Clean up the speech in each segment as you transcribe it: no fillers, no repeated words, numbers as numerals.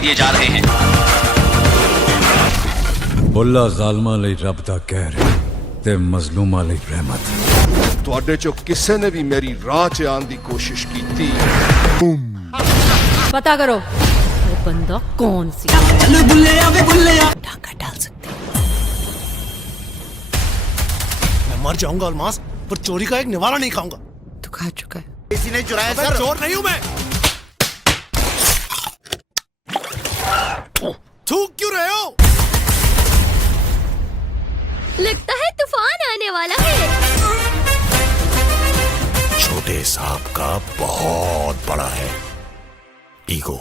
दिए जा रहे हैं। बुल्ला ਜ਼ਾਲਮਾਂ ਲਈ ਰੱਬ ਦਾ ਕਹਿਰ ਹੈ ਤੇ ਮਜ਼ਲੂਮਾਂ ਲਈ ਰਹਿਮਤ। ਤੁਹਾਡੇ ਚੋਂ ਕਿਸੇ ਨੇ ਵੀ ਮੇਰੀ ਰਾਹ 'ਚ ਆਉਣ ਦੀ ਕੋਸ਼ਿਸ਼ ਕੀਤੀ, पता करो वो बंदा कौन सी ढाका डाल सकते हैं। मैं मर जाऊंगा अलमास, पर चोरी का एक निवाला नहीं खाऊंगा। तू खा चुका है। किसी ने चुराया सर? चोर नहीं हूं मैं। थूक क्यों रहे हो? लगता है तूफान आने वाला है। छोटे सांप का बहुत बड़ा है ईगो।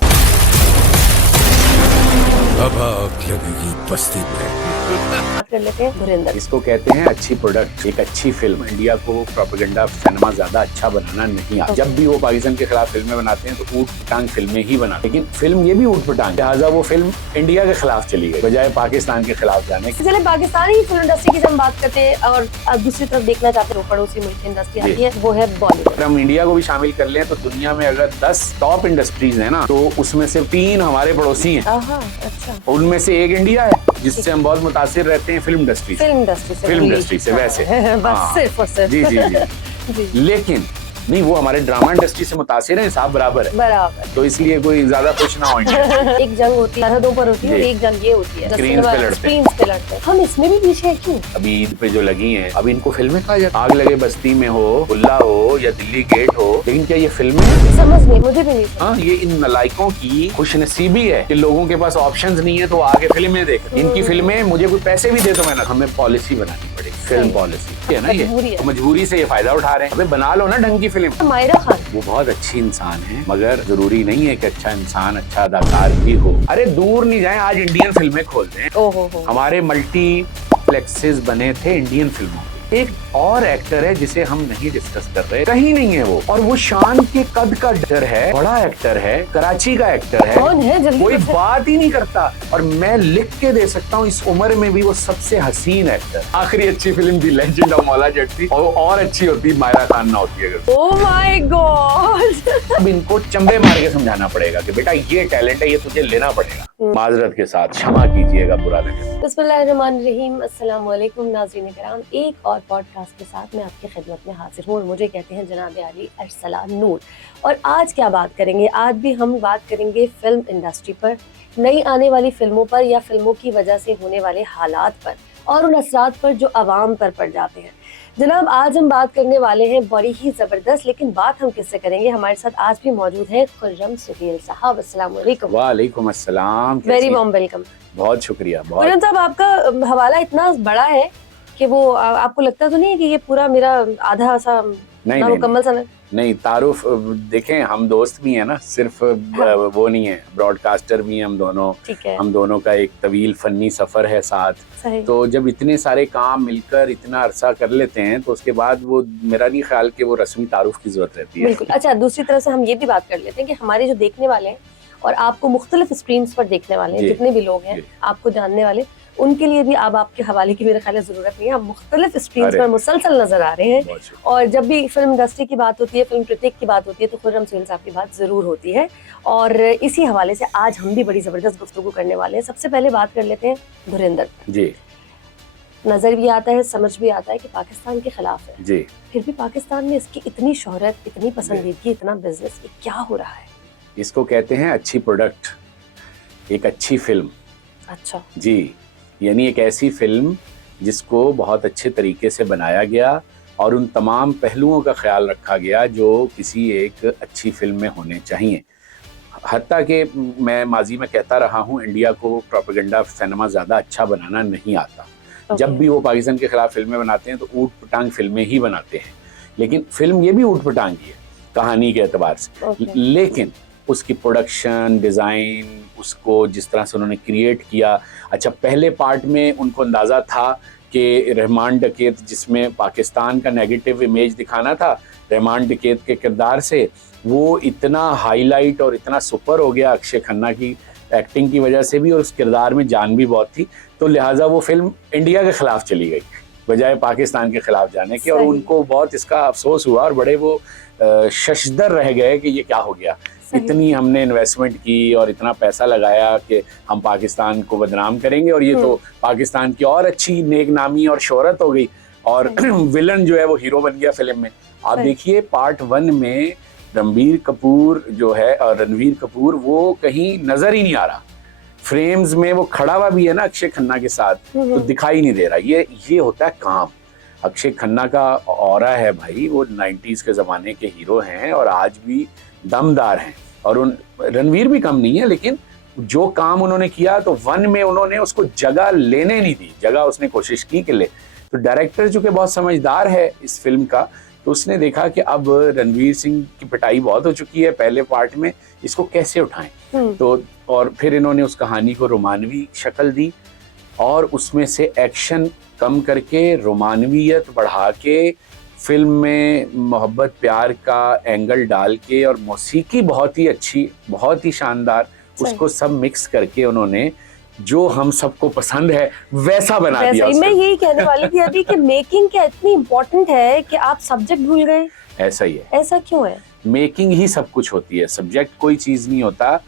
अब आग लगेगी बस्ती में। कर लेते हैं धुरंधर। इसको कहते हैं अच्छी प्रोडक्ट, एक अच्छी फिल्म। इंडिया को प्रोपेगेंडा सिनेमा ज्यादा अच्छा बनाना नहीं आता। जब भी वो पाकिस्तान के खिलाफ फिल्में बनाते हैं तो ऊट पटांग फिल्में ही बनाते हैं, लेकिन फिल्म ये भी ऊट पटांग, लिहाजा वो फिल्म इंडिया के खिलाफ चली गई बजाय पाकिस्तान के खिलाफ जाने की। चले पाकिस्तानी फिल्म इंडस्ट्री की जब हम बात करते हैं और दूसरी तरफ देखना चाहते हैं पड़ोसी मुल्क की इंडस्ट्री आती है, वो है बॉलीवुड। अगर हम इंडिया को भी शामिल कर लें तो दुनिया में अगर 10 टॉप इंडस्ट्रीज है ना, तो उसमें से 3 हमारे पड़ोसी हैं। अच्छा। उनमें से एक इंडिया है, जिससे हम बहुत मुतासिर रहते हैं फिल्म इंडस्ट्री से वैसे बस सिर्फ और सिर्फ। जी जी जी लेकिन नहीं, वो हमारे ड्रामा इंडस्ट्री से मुतासिर हैं, साहब बराबर है, बराबर। तो इसलिए कोई ज्यादा खुश ना हो। एक जंग होती है सरहदों पर होती है और एक जंग ये होती है स्क्रीन पे लड़ते हैं। हम इसमें भी पीछे हैं क्यों? अभी ईद पे जो लगी हैं, अब इनको फिल्में कहा जाता है। आग लगे बस्ती में हो, बुल्ला हो या दिल्ली गेट हो, लेकिन क्या ये फिल्में? समझ नहीं, मुझे भी नहीं। हाँ, ये इन नलायकों की खुशनसीबी है कि लोगों के पास ऑप्शंस नहीं है तो आगे फिल्में देख। इनकी फिल्में मुझे कोई पैसे भी दे तो मैं हमें पॉलिसी बनानी पड़ेगी, फिल्म पॉलिसी है ना, ये मजबूरी से ये फायदा उठा रहे हैं। अबे बना लो ना ढंग की फिल्म। मायरा खान वो बहुत अच्छी इंसान है, मगर जरूरी नहीं है कि अच्छा इंसान अच्छा अदाकार भी हो। अरे दूर नहीं जाए, आज इंडियन फिल्में खोलते हैं। हमारे मल्टीप्लेक्सेस बने थे इंडियन फिल्मों। एक और एक्टर है जिसे हम नहीं डिस्कस कर रहे, कहीं नहीं है वो, और वो शान के कद का एक्टर है, बड़ा एक्टर है, कराची का एक्टर है। कौन है? कोई बात ही नहीं करता, और मैं लिख के दे सकता हूँ इस उम्र में भी वो सबसे हसीन एक्टर। आखिरी अच्छी फिल्म थी लेजेंड ऑफ मौला जट थी, और अच्छी होती मायरा खान ना होती अगर। Oh my God. अब इनको चंबे मार के समझाना पड़ेगा कि बेटा ये टैलेंट है, ये तुझे लेना पड़ेगा। माजरत के साथ क्षमा कीजिएगा बुरा लगे। बिस्मिल्लाहिर्रहमानिर्रहीम। अस्सलाम वालेकुम नाज़रीन किराम, एक और पॉडकास्ट के साथ मैं आपकी खिदमत में हाजिर हूँ। मुझे कहते हैं जनाब अली अरसलान नूर। और आज क्या बात करेंगे? आज भी हम बात करेंगे फिल्म इंडस्ट्री पर, नई आने वाली फिल्मों पर या फिल्मों की वजह से होने वाले हालात पर और उन असरात पर जो आवाम पर पड़ जाते हैं। जनाब आज हम बात करने वाले हैं बड़ी ही ज़बरदस्त, लेकिन बात हम किससे करेंगे? हमारे साथ आज भी मौजूद है खुर्रम सुहेल साहब। अस्सलाम वालेकुम। वालेकुम अस्सलाम। Very warm welcome. बहुत शुक्रिया। खुर्रम साहब, आपका हवाला इतना बड़ा है कि वो आपको लगता तो नहीं है कि ये पूरा मेरा आधा सा मुकम्मल सा नहीं, तारुफ देखें, हम दोस्त भी हैं ना, सिर्फ वो नहीं है, ब्रॉडकास्टर भी हैं हम दोनों। हम दोनों का एक तवील फन्नी सफर है साथ। तो जब इतने सारे काम मिलकर इतना अरसा कर लेते हैं तो उसके बाद वो मेरा नहीं ख्याल कि वो रस्मी तारुफ की जरूरत रहती है। बिल्कुल। अच्छा, दूसरी तरफ से हम ये भी बात कर लेते हैं कि हमारे जो देखने वाले हैं और आपको मुख्तलिफ स्ट्रीम्स पर देखने वाले हैं, जितने भी लोग हैं आपको जानने वाले, उनके लिए भी अब आपके हवाले की मेरे ख्याल है जरूरत नहीं है। आप मुख्तलिफ स्ट्रीम्स पर मुसलसल नजर आ रहे हैं, और जब भी फिल्म इंडस्ट्री की बात होती है, फिल्म क्रिटिक की बात होती है, तो खुर्रम सुहेल साहब की बात जरूर होती है। और इसी हवाले से आज हम भी बड़ी जबरदस्त गुफ्तगू करने वाले हैं। सबसे पहले बात कर लेते हैं धुरंधर जी। नजर भी आता है, समझ भी आता है कि पाकिस्तान के खिलाफ है जी, फिर भी पाकिस्तान में इसकी इतनी शोहरत, इतनी पसंदीदगी, इतना बिजनेस, ये क्या हो रहा है? इसको कहते हैं अच्छी प्रोडक्ट, एक अच्छी फिल्म। अच्छा जी, यानी एक ऐसी फिल्म जिसको बहुत अच्छे तरीके से बनाया गया और उन तमाम पहलुओं का ख्याल रखा गया जो किसी एक अच्छी फिल्म में होने चाहिए। हत्ता कि मैं माजी में कहता रहा हूँ, इंडिया को प्रोपेगेंडा सिनेमा ज़्यादा अच्छा बनाना नहीं आता। जब भी वो पाकिस्तान के खिलाफ फिल्में बनाते हैं तो ऊट पटांग फिल्में ही बनाते हैं, लेकिन फिल्म ये भी ऊट पटांग ही है कहानी के एतबार से। लेकिन उसकी प्रोडक्शन, डिज़ाइन, उसको जिस तरह से उन्होंने क्रिएट किया। अच्छा, पहले पार्ट में उनको अंदाज़ा था कि रहमान डकैत, जिसमें पाकिस्तान का नेगेटिव इमेज दिखाना था रहमान डकैत के किरदार से, वो इतना हाईलाइट और इतना सुपर हो गया अक्षय खन्ना की एक्टिंग की वजह से भी, और उस किरदार में जान भी बहुत थी, तो लिहाजा वो फिल्म इंडिया के ख़िलाफ़ चली गई बजाय पाकिस्तान के ख़िलाफ़ जाने के। और उनको बहुत इसका अफसोस हुआ और बड़े वो शशदर रह गए कि ये क्या हो गया इतनी हमने इन्वेस्टमेंट की और इतना पैसा लगाया कि हम पाकिस्तान को बदनाम करेंगे, और ये तो पाकिस्तान की और अच्छी नेक नामी और शोहरत हो गई, और विलन जो है वो हीरो बन गया फिल्म में। आप देखिए पार्ट 1 में रणबीर कपूर जो है और रणवीर कपूर वो कहीं नजर ही नहीं आ रहा, फ्रेम्स में वो खड़ा हुआ भी है ना अक्षय खन्ना के साथ, तो दिखाई नहीं दे रहा। ये होता है काम। अक्षय खन्ना का ऑरा है भाई, वो 90s के ज़माने के हीरो हैं और आज भी दमदार हैं, और रणवीर भी कम नहीं है, लेकिन जो काम उन्होंने किया तो 1 में उन्होंने उसको जगह लेने नहीं दी, जगह उसने कोशिश की कि ले। तो डायरेक्टर चूंकि बहुत समझदार है इस फिल्म का, तो उसने देखा कि अब रणवीर सिंह की पिटाई बहुत हो चुकी है पहले पार्ट में, इसको कैसे उठाएं। तो और फिर इन्होंने उस कहानी को रोमानवी शक्ल दी, और उसमें से एक्शन कम करके रोमानवियत बढ़ा के फिल्म में मोहब्बत प्यार का एंगल डाल के, और मौसीकी बहुत ही अच्छी, बहुत ही शानदार, उसको सब मिक्स करके उन्होंने जो हम सबको पसंद है वैसा बना दिया। मैं यही कहने वाली थी अभी कि मेकिंग क्या इतनी इम्पोर्टेंट है कि आप सब्जेक्ट भूल गए। ऐसा ही है। ऐसा क्यों है? मेकिंग ही सब कुछ होती है, सब्जेक्ट कोई चीज नहीं होता।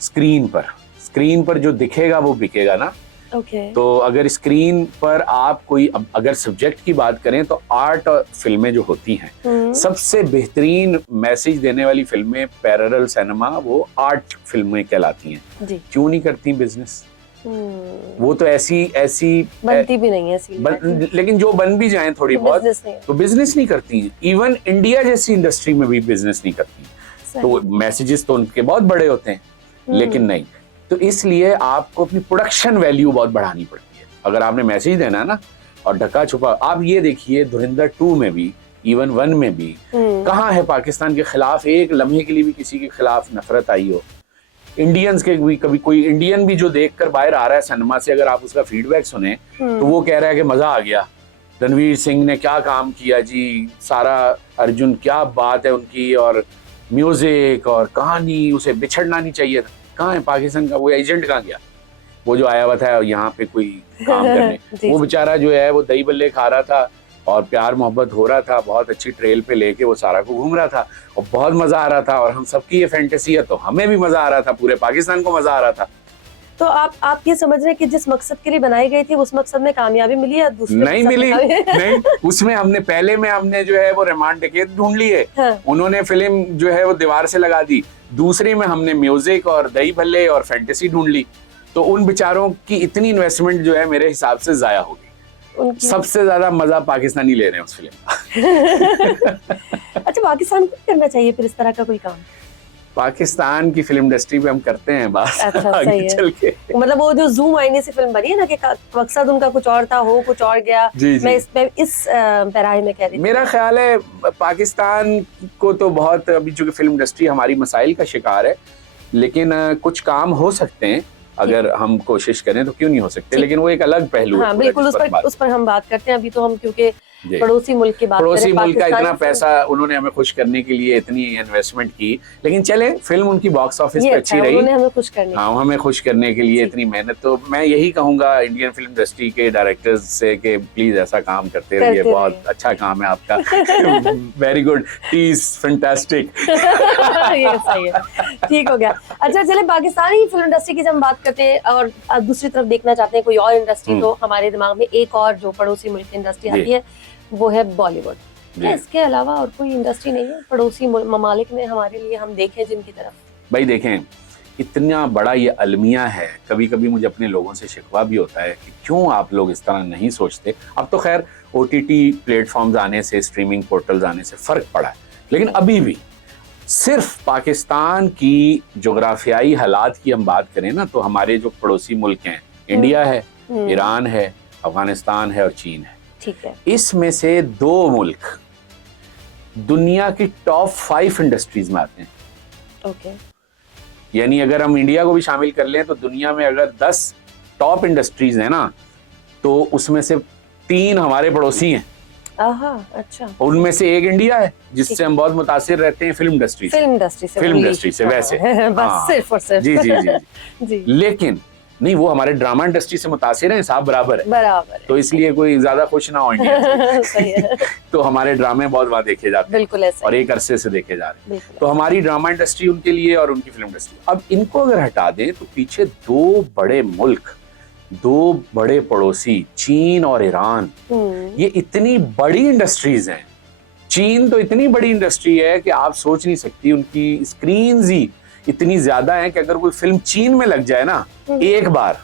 स्क्रीन पर जो दिखेगा वो बिकेगा ना। तो अगर स्क्रीन पर आप कोई, अगर सब्जेक्ट की बात करें तो आर्ट फिल्में जो होती हैं, सबसे बेहतरीन मैसेज देने वाली फिल्में पैरेलल सिनेमा वो आर्ट फिल्में कहलाती हैं। क्यों नहीं करती बिजनेस? वो तो ऐसी बनती भी नहीं है ऐसी, लेकिन जो बन भी जाएं थोड़ी बहुत तो बिजनेस नहीं करती। इवन इंडिया जैसी इंडस्ट्री में भी बिजनेस नहीं करती। तो मैसेजेस तो उनके बहुत बड़े होते हैं, लेकिन नहीं। तो इसलिए आपको अपनी प्रोडक्शन वैल्यू बहुत बढ़ानी पड़ती है अगर आपने मैसेज देना है ना। और ढका छुपा, आप ये देखिए धुरंधर 2 में भी, इवन 1 में भी, कहाँ है पाकिस्तान के खिलाफ एक लम्हे के लिए भी किसी के खिलाफ नफरत आई हो? इंडियंस के भी, कभी कोई इंडियन भी जो देखकर बाहर आ रहा है सिनेमा से, अगर आप उसका फीडबैक सुने तो वो कह रहा है कि मजा आ गया, रणवीर सिंह ने क्या काम किया जी, सारा अर्जुन क्या बात है उनकी, और म्यूजिक और कहानी, उसे बिछड़ना नहीं चाहिए था। कहाँ है पाकिस्तान का वो एजेंट? कहाँ गया वो जो आया हुआ था यहाँ पे कोई काम करने? वो बेचारा जो है वो दही बल्ले खा रहा था और प्यार मोहब्बत हो रहा था, बहुत अच्छी ट्रेल पे लेके वो सारा को घूम रहा था और बहुत मजा आ रहा था। और हम सबकी ये फैंटेसी है तो हमें भी मजा आ रहा था, पूरे पाकिस्तान को मजा आ रहा था। तो आप ये समझ रहे हैं कि जिस मकसद के लिए बनाई गई थी उस मकसद में कामयाबी मिली या दूसरे नहीं मिली? नहीं, उसमें हमने जो है वो रिमांड डकैत ढूंढ लिए। हाँ। उन्होंने फिल्म जो है वो दीवार से लगा दी। दूसरी में हमने म्यूजिक और दही भल्ले और फैंटेसी ढूंढ ली। तो उन बेचारों की इतनी इन्वेस्टमेंट जो है मेरे हिसाब से जाया हो गई। सबसे ज्यादा मजा पाकिस्तानी ले रहे हैं उस फिल्म का। अच्छा, पाकिस्तान को करना चाहिए फिर इस तरह का कोई काम? पाकिस्तान की फिल्म इंडस्ट्री पे हम करते हैं बात। अच्छा, आगे चल के मतलब वो जो जूम आईने से फिल्म बनी है ना कि मकसद उनका कुछ और था, हो कुछ और गया। मैं इस पैराहे में कह रही थी। मेरा ख्याल है पाकिस्तान को तो बहुत, अभी चूंकि फिल्म इंडस्ट्री हमारी मसाइल का शिकार है, लेकिन कुछ काम हो सकते हैं अगर हम कोशिश करें, तो क्यों नहीं हो सकते। लेकिन वो एक अलग पहलू है। हाँ, बिल्कुल उस पर हम बात करते हैं। अभी तो हम क्योंकि पड़ोसी मुल्क की बात कर रहे हैं। पड़ोसी मुल्क का इतना पैसा उन्होंने हमें खुश करने के लिए इतनी इन्वेस्टमेंट की, लेकिन चले फिल्म उनकी बॉक्स ऑफिस पे अच्छी रही। हमें खुश करने, हाँ, हमें खुश करने के लिए इतनी मेहनत। तो मैं यही कहूंगा इंडियन फिल्म इंडस्ट्री के डायरेक्टर्स से कि प्लीज ऐसा काम करते रहिए। बहुत अच्छा काम है आपका। वेरी गुड, टीज फैंटास्टिक। ये सही है, ठीक हो गया। अच्छा, चले पाकिस्तानी फिल्म इंडस्ट्री की जब हम बात करते हैं और दूसरी तरफ देखना चाहते हैं कोई और इंडस्ट्री, तो हमारे दिमाग में एक और जो पड़ोसी मुल्क की इंडस्ट्री आती है वो है बॉलीवुड। इसके अलावा और कोई इंडस्ट्री नहीं है पड़ोसी ममालिक में हमारे लिए, हम देखें जिनकी तरफ? भाई देखें, इतना बड़ा ये अलमिया है। कभी कभी मुझे अपने लोगों से शिकवा भी होता है कि क्यों आप लोग इस तरह नहीं सोचते। अब तो खैर OTT प्लेटफॉर्म्स आने से, स्ट्रीमिंग पोर्टल्स आने से फ़र्क पड़ा है, लेकिन अभी भी सिर्फ पाकिस्तान की जोग्राफियाई हालात की हम बात करें ना, तो हमारे जो पड़ोसी मुल्क हैं, इंडिया है, ईरान है, अफगानिस्तान है और चीन है। ठीक है। इसमें से 2 मुल्क दुनिया की टॉप 5 इंडस्ट्रीज में आते हैं। ओके। यानी अगर हम इंडिया को भी शामिल कर लें तो दुनिया में अगर 10 टॉप इंडस्ट्रीज हैं ना, तो उसमें से 3 हमारे पड़ोसी हैं। अच्छा। उनमें से एक इंडिया है जिससे हम बहुत मुतासिर रहते हैं फिल्म इंडस्ट्री से। वैसे बस सिर्फ और सिर्फ। जी। लेकिन नहीं, वो हमारे ड्रामा इंडस्ट्री से मुतासिर हैं, हिसाब बराबर है, बराबर है। तो इसलिए कोई ज्यादा खुश ना हो इंडिया से। सही है, तो हमारे ड्रामे बहुत वहाँ देखे जाते हैं बिल्कुल ऐसा और ही। एक अरसे से देखे जा रहे हैं। बिल्कुल तो हमारी ड्रामा इंडस्ट्री उनके लिए और उनकी फिल्म इंडस्ट्री, अब इनको अगर हटा दें तो पीछे दो बड़े मुल्क, दो बड़े पड़ोसी, चीन और ईरान, ये इतनी बड़ी इंडस्ट्रीज हैं। चीन तो इतनी बड़ी इंडस्ट्री है कि आप सोच नहीं सकती, उनकी स्क्रीन्स ही इतनी ज्यादा है कि अगर कोई फिल्म चीन में लग जाए ना एक बार,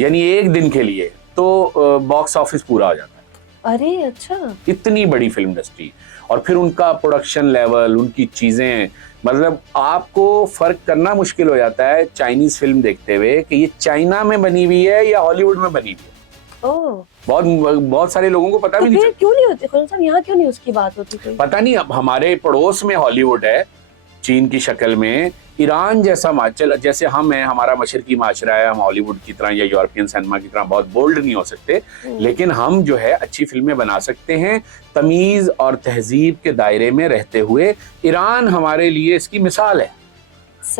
यानी एक दिन के लिए, तो बॉक्स ऑफिस पूरा हो जाता है। अरे अच्छा, इतनी बड़ी फिल्म इंडस्ट्री, और फिर उनका प्रोडक्शन लेवल, उनकी चीजें, मतलब आपको फर्क करना मुश्किल हो जाता है चाइनीज फिल्म देखते हुए कि ये चाइना में बनी हुई है या हॉलीवुड में बनी हुई है। बहुत सारे लोगों को पता तो भी नहीं फिर क्यों नहीं होती खुर्रम साहब, यहाँ क्यों नहीं उसकी बात होती कोई? पता नहीं। अब हमारे पड़ोस में हॉलीवुड है चीन की शक्ल में, ईरान जैसा माचल, जैसे हम हैं, हमारा मशरकी माशरा है, हम हॉलीवुड की तरह या यूरोपियन सिनेमा की तरह बहुत बोल्ड नहीं हो सकते, लेकिन हम जो है अच्छी फिल्में बना सकते हैं तमीज और तहजीब के दायरे में रहते हुए। ईरान हमारे लिए इसकी मिसाल है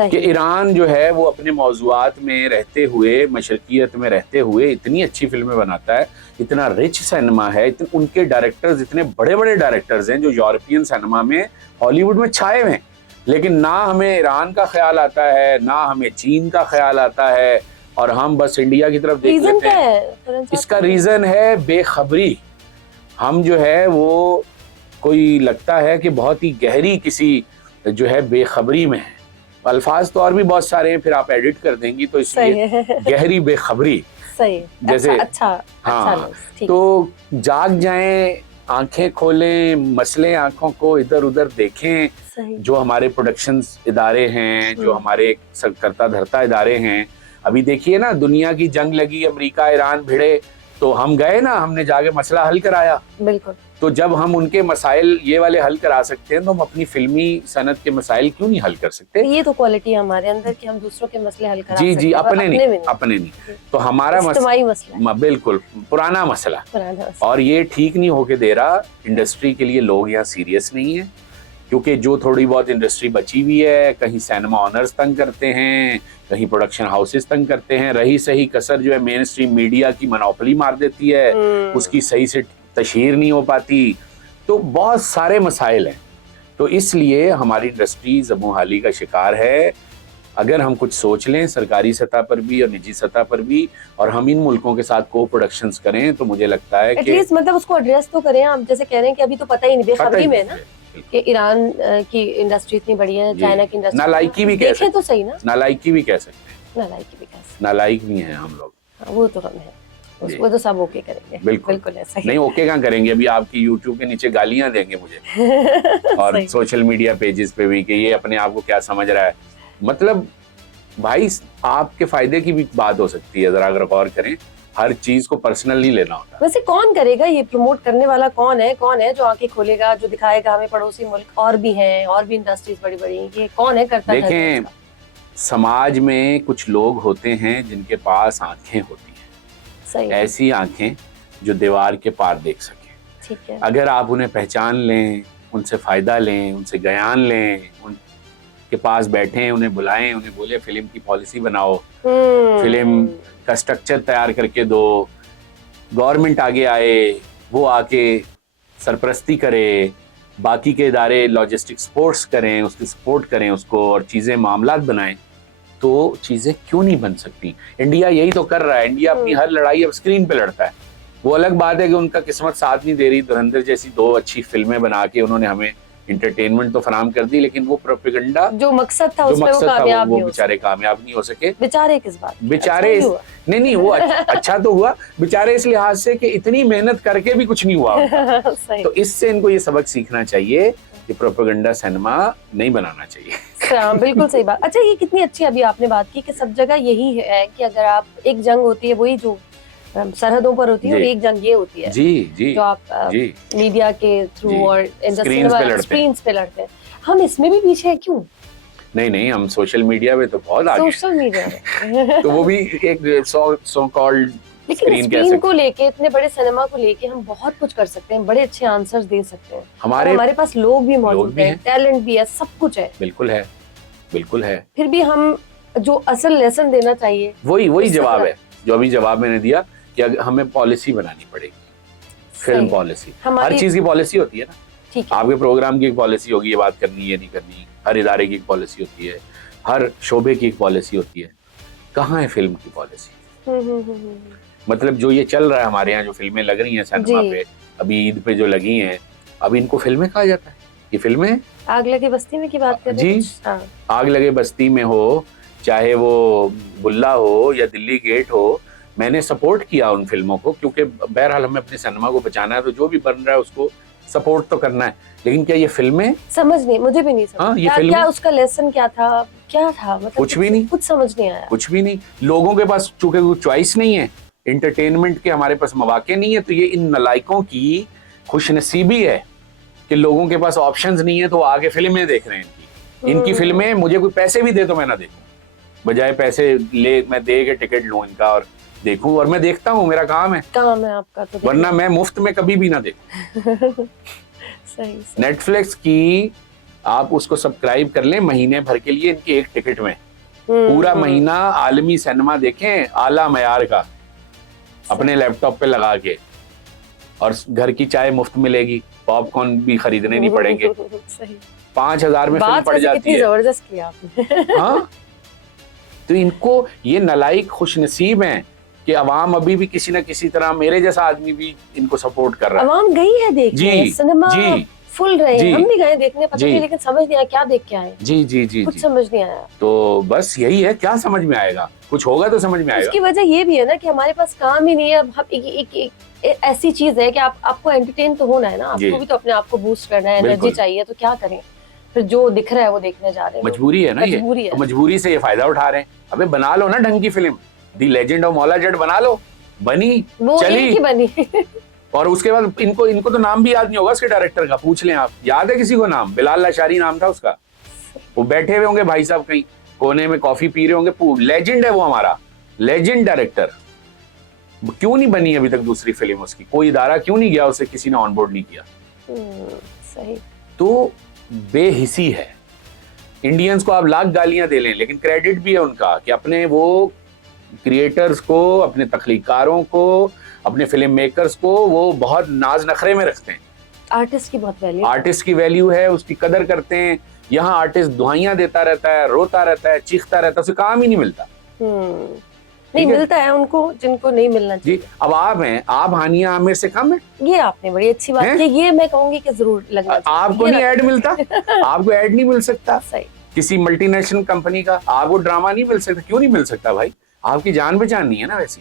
कि ईरान जो है वो अपने मौजूआत में रहते हुए, मशरकियत में रहते हुए इतनी अच्छी फिल्में बनाता है, इतना रिच सिनेमा है, उनके डायरेक्टर्स इतने बड़े बड़े डायरेक्टर्स हैं जो यूरोपियन सिनेमा में, हॉलीवुड में छाए हुए हैं, लेकिन ना हमें ईरान का ख्याल आता है, ना हमें चीन का ख्याल आता है, और हम बस इंडिया की तरफ देख लेते हैं। इसका रीजन है बेखबरी। हम जो है वो कोई लगता है कि बहुत ही गहरी किसी जो है बेखबरी में है। अल्फाज तो और भी बहुत सारे हैं, फिर आप एडिट कर देंगी तो इसलिए गहरी बेखबरी। सही, जैसे अच्छा, हाँ, तो जाग जाएं, आंखें खोलें, मसले आंखों को इधर उधर देखें। जो हमारे प्रोडक्शन इदारे हैं, जो हमारे करता धरता इदारे हैं, अभी देखिए ना, दुनिया की जंग लगी, अमेरिका ईरान भिड़े, तो हम गए ना, हमने जाके मसला हल कराया। बिल्कुल। तो जब हम उनके मसाइल ये वाले हल करा सकते हैं, तो हम अपनी फिल्मी सनत के मसाइल क्यों नहीं हल कर सकते? ये तो क्वालिटी है हमारे अंदर कि हम दूसरों के मसले हल करा जी सकते जी, हैं, अपने नहीं। तो हमारा मसला बिल्कुल पुराना मसला, और ये ठीक नहीं होके दे रहा। इंडस्ट्री के लिए लोग यहाँ सीरियस नहीं है, क्योंकि जो थोड़ी बहुत इंडस्ट्री बची हुई है, कहीं सिनेमा ऑनर्स तंग करते हैं, कहीं प्रोडक्शन हाउसेस तंग करते हैं, रही सही कसर जो है मेन स्ट्रीम मीडिया की मोनोपोली मार देती है, उसकी सही से तशहीर नहीं हो पाती। तो बहुत सारे मसाइल हैं, तो इसलिए हमारी इंडस्ट्री ज़बूहाली का शिकार है। अगर हम कुछ सोच लें सरकारी सतह पर भी और निजी सतह पर भी, और हम इन मुल्कों के साथ को प्रोडक्शंस करें, तो मुझे लगता है कि मतलब उसको एड्रेस तो करें। आप जैसे कह रहे हैं कि अभी तो पता ही नहीं, बेखबरी में ना कि ईरान की इंडस्ट्री इतनी बड़ी है, चाइना की इंडस्ट्री, नालायकी भी कह सकते हैं, तो सही ना, नालायकी भी कह सकते हैं, नालायक भी हैं हम लोग। वो तो हम हैं, उसको तो सब ओके करेंगे। बिल्कुल ऐसा ही। नहीं, ओके कहाँ करेंगे, अभी आपकी यूट्यूब के नीचे गालियां देंगे मुझे और सोशल मीडिया पेजेस पे भी कि ये अपने आप को क्या समझ रहा है। मतलब भाई, आपके फायदे की भी बात हो सकती है, जरा अगर गौर करें, हर चीज को पर्सनल नहीं लेना होता। वैसे कौन करेगा ये, प्रमोट करने वाला कौन है जो आंखें खोलेगा, जो दिखाएगा हमें पड़ोसी मुल्क और भी हैं, और भी इंडस्ट्रीज बड़ी बड़ी, ये कौन है करता है? देखें, समाज में कुछ लोग होते हैं जिनके पास आंखें होती हैं, सही, ऐसी आंखें जो दीवार के पार देख सके। ठीक है। अगर आप उन्हें पहचान लें, उनसे फायदा लें, उनसे ज्ञान लें, उनके पास बैठें, उन्हें बुलाएं, उन्हें बोले फिल्म की पॉलिसी बनाओ, फिल्म का स्ट्रक्चर तैयार करके दो, गवर्नमेंट आगे आए, वो आके सरपरस्ती करे, बाकी के इदारे लॉजिस्टिक सपोर्ट्स करें, उसकी सपोर्ट करें उसको, और चीज़ें मामलात बनाएं, तो चीज़ें क्यों नहीं बन सकती? इंडिया यही तो कर रहा है। इंडिया अपनी हर लड़ाई अब स्क्रीन पे लड़ता है। वो अलग बात है कि उनका किस्मत साथ नहीं दे रही। धुरंधर जैसी 2 अच्छी फिल्में बना के उन्होंने हमें इंटरटेनमेंट तो फराहम कर दी, लेकिन वो प्रोपेगेंडा जो मकसद था उसमें वो बेचारे कामयाब नहीं हो सके। बेचारे किस बात? बेचारे नहीं वो अच्छा तो हुआ, बेचारे इस लिहाज से कि इतनी मेहनत करके भी कुछ नहीं हुआ। तो इससे इनको ये सबक सीखना चाहिए कि प्रोपेगेंडा सिनेमा नहीं बनाना चाहिए। बिल्कुल सही बात। अच्छा, ये कितनी अच्छी अभी आपने बात की कि सब जगह यही है कि अगर आप, एक जंग होती है वही जो सरहदों पर होती है, और एक जंग ये होती है जी जो आप मीडिया के थ्रू और स्क्रीन्स पे लड़ते हैं। हम इसमें भी पीछे हैं क्यों? नहीं, हम सोशल मीडिया में तो बहुत आगे, सोशल मीडिया तो वो भी एक सो कॉल्ड लेकिन स्क्रीन को लेके, इतने बड़े सिनेमा को लेके हम बहुत कुछ कर सकते हैं, बड़े अच्छे आंसर्स दे सकते हैं। हमारे पास लोग भी मौजूद हैं, टैलेंट भी है, सब कुछ है। बिल्कुल है। फिर भी हम जो असल लेसन देना चाहिए वही उस जवाब तरह- है जो अभी जवाब मैंने दिया कि हमें पॉलिसी बनानी पड़ेगी, फिल्म सही। पॉलिसी। हमारी- हर चीज की पॉलिसी होती है ना, ठीक है। आपके प्रोग्राम की एक पॉलिसी होगी, ये बात करनी ये नहीं करनी, हर इदारे की एक पॉलिसी होती है, हर शोबे की एक पॉलिसी होती है। कहाँ है फिल्म की पॉलिसी? मतलब जो ये चल रहा है हमारे यहाँ, जो फिल्में लग रही हैं सिनेमा जी। पे, अभी ईद पे जो लगी हैं, अब इनको फिल्में कहा जाता है? ये फिल्में आग लगे बस्ती में की बात कर रहे जी। हैं कुछ? हाँ। आग लगे बस्ती में हो, चाहे वो बुल्ला हो या दिल्ली गेट हो, मैंने सपोर्ट किया उन फिल्मों को, क्योंकि बहरहाल हमें अपने सिनेमा को बचाना है, तो जो भी बन रहा है उसको सपोर्ट तो करना है। लेकिन क्या ये फिल्में, समझ नहीं, मुझे भी नहीं समझ। हाँ, ये क्या फिल्में- क्या उसका लेसन क्या था, क्या था, मतलब कुछ भी नहीं। कुछ समझ नहीं आया। कुछ भी नहीं। लोगों के पास चूंकि कोई चॉइस नहीं है, एंटरटेनमेंट के हमारे पास मौके नहीं है, तो ये इन नलायकों की खुशनसीबी है कि लोगों के पास ऑप्शंस नहीं है, तो वो आगे फिल्में देख रहे हैं। इनकी फिल्में, मुझे कोई पैसे भी दे तो मैं ना देखूं, बजाय पैसे ले मैं दे के टिकट लूं इनका और देखूं, और मैं देखता हूं, मेरा काम है, काम है आपका तो। वरना मैं मुफ्त में कभी भी ना देखूं। सही। नेटफ्लिक्स की आप उसको सब्सक्राइब कर लें महीने भर के लिए, इनकी एक टिकट में पूरा महीना आलमी सिनेमा देखें, आला मयार का, अपने लैपटॉप पे लगा के, और घर की चाय मुफ्त मिलेगी, पॉपकॉर्न भी खरीदने नहीं पड़ेंगे। सही। 5,000 में फिल्म बात पड़ वैसे जाती कितनी है। जबरदस्त की आपने। हाँ, तो इनको, ये नलायक खुशनसीब हैं कि अवाम अभी भी किसी न किसी तरह, मेरे जैसा आदमी भी इनको सपोर्ट कर रहा है। अवाम गई है देखने, जी, सिनेमा जी, फुल रहे जी, हैं, हम भी गए देखने, पता जी। नहीं, लेकिन समझ नहीं आया क्या देख के आए। जी जी जी कुछ जी। समझ नहीं आया। तो बस यही है, क्या समझ में आएगा? कुछ होगा तो समझ में आएगा। उसकी वजह ये भी है ना कि हमारे पास काम ही नहीं है। अब हम एक ऐसी चीज है कि आपको एंटरटेन तो होना है ना, जी। आपको भी तो अपने आप को बूस्ट करना है, एनर्जी बिल्कुल। चाहिए, तो क्या करें फिर? जो दिख रहा है वो देखने जा रहे हैं। मजबूरी है ना, ये मजबूरी है। तो मजबूरी से ये फायदा उठा रहे हैं। अबे बना लो ना ढंग की film, the legend of Maula Jatt बना लो, बनी, वो चली, एक ही बनी। और उसके बाद इनको तो नाम भी याद नहीं होगा उसके डायरेक्टर का, पूछ लें आप, याद है किसी को नाम? बिलाल लाशारी नाम था उसका। वो बैठे हुए होंगे भाई साहब कहीं कोने में कॉफी पी रहे होंगे, लेजेंड है वो हमारा, लेजेंड डायरेक्टर। क्यों नहीं बनी अभी तक दूसरी फिल्म उसकी? कोई इदारा क्यों नहीं गया, उसे किसी ने ऑनबोर्ड नहीं किया? सही। तो बेहिसी है। इंडियंस को आप लाख गालियां दे लें, लेकिन क्रेडिट भी है उनका कि अपने वो क्रिएटर्स को, अपने तख्लीकारों को, अपने फिल्म मेकर्स को वो बहुत नाज नखरे में रखते हैं। आर्टिस्ट की बहुत वैल्यू। आर्टिस्ट की वैल्यू है, उसकी कदर करते हैं। यहाँ आर्टिस्ट दुआइयां देता रहता है, रोता रहता है, चीखता रहता है, उसे काम ही नहीं मिलता। नहीं मिलता है उनको, जिनको नहीं मिलना चाहिए। जी, अब आप हैं, आप हानिया आमिर से कम है? ये आपने बड़ी अच्छी बात हैं? की, ये मैं कहूंगी कि जरूर लगना चाहिए। आपको ये नहीं रखना ऐड मिलता? आपको ऐड नहीं मिल सकता सही। किसी मल्टीनेशनल कंपनी का? आपको ड्रामा नहीं मिल सकता? क्यों नहीं मिल सकता भाई? आपकी जान पहचान नहीं है ना वैसी।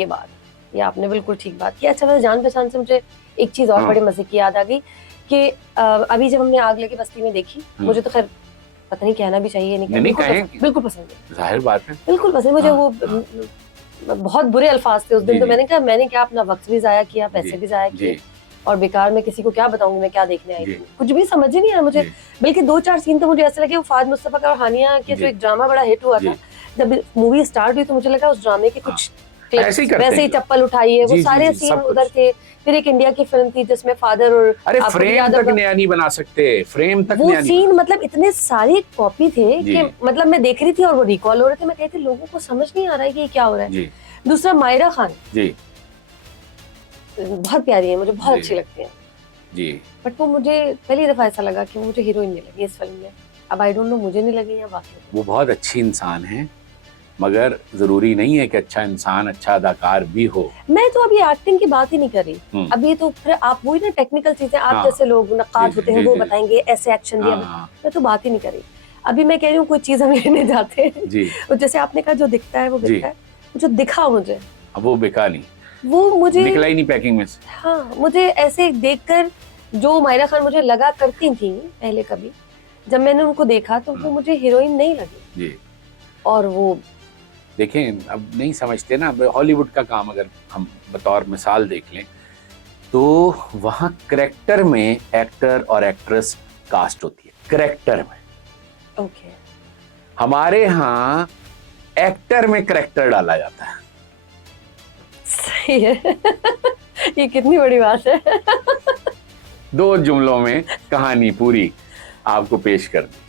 ये बात, ये आपने बिल्कुल ठीक बात की। अच्छा, वैसे जान पहचान से मुझे एक चीज और हाँ। बड़े मजे की याद आ गई कि अभी जब हमने आग लगी बस्ती में देखी, मुझे तो खैर पता नहीं कहना भी चाहिए नहीं, नहीं, कहना, बिल्कुल पसंद है, जाहिर बात है। बिल्कुल पसंद। मुझे हाँ, वो बहुत बुरे अल्फाज थे उस दिन। जी, तो जी। मैंने क्या अपना वक्त भी जाया किया, पैसे जी, भी जाया जी। किए, और बेकार में किसी को क्या बताऊंगी मैं क्या देखने आई जी। थी। कुछ भी समझ ही नहीं आया मुझे। जी। बल्कि 2-4 सीन तो मुझे ऐसे लगे, वो फाद मुस्तफा का और हानिया के जो जी। एक ड्रामा बड़ा हिट हुआ जी। था, जब मूवी स्टार्ट हुई तो मुझे लगा उस ड्रामे के कुछ clips, ऐसे ही करते वैसे ही हैं। चप्पल उठाई है, वो जी, जी, सारे जी, सीन सब कुछ। उधर थे। फिर एक इंडिया की फिल्म थी जिसमें फादर और अरे आपको फ्रेम याद तक होगा, नया नहीं बना सकते, फ्रेम तक वो नया नहीं। सीन मतलब इतने सारे कॉपी थे जी। कि मतलब मैं देख रही थी और वो रिकॉल हो रहे थे। मैं कहती लोगों को समझ नहीं आ रहा है कि ये क्या हो रहा है। जी दूसरा, मायरा खान जी बहुत प्यारी है, मुझे बहुत जी। अच्छी लगती है, जी। बट वो मुझे पहली दफा ऐसा लगा कि वो मुझे हीरोइन नहीं लगी इस फिल्म में। अब आई डोंट नो, मुझे नहीं लगी या बाकी। वो बहुत अच्छी इंसान है, मगर जरूरी नहीं है कि अच्छा इंसान अच्छा अदाकार भी हो। मैं तो अभी एक्टिंग की बात ही नहीं कर रही। अभी तो फिर आप वही ना टेक्निकल चीजें, आप हाँ। जैसे लोग नक्काद जी, होते हैं जी, वो जी। बताएंगे ऐसे एक्शन दिया। हाँ, मैं तो बात ही नहीं कर रही। अभी मैं कह रही हूँ कोई चीज हम लेने जाते हैं, जी। और जैसे आपने कहा जो दिखता है वो जी। बिकता है, जो दिखा मुझे अब वो बिका नहीं, वो मुझे, निकला ही नहीं पैकिंग में से। हाँ, मुझे ऐसे देखकर जो मायरा खान मुझे लगा करती थी पहले कभी, जब मैंने उनको देखा तो वो मुझे हीरोइन नहीं लगी। जी। और वो देखें, अब नहीं समझते ना, हॉलीवुड का काम अगर हम बतौर मिसाल देख लें तो वहाँ करेक्टर में एक्टर और एक्ट्रेस कास्ट होती है, करेक्टर में। ओके, हमारे यहाँ एक्टर में करेक्टर डाला जाता है। सही है। ये कितनी बड़ी बात है। 2 जुमलों में कहानी पूरी आपको पेश कर दी।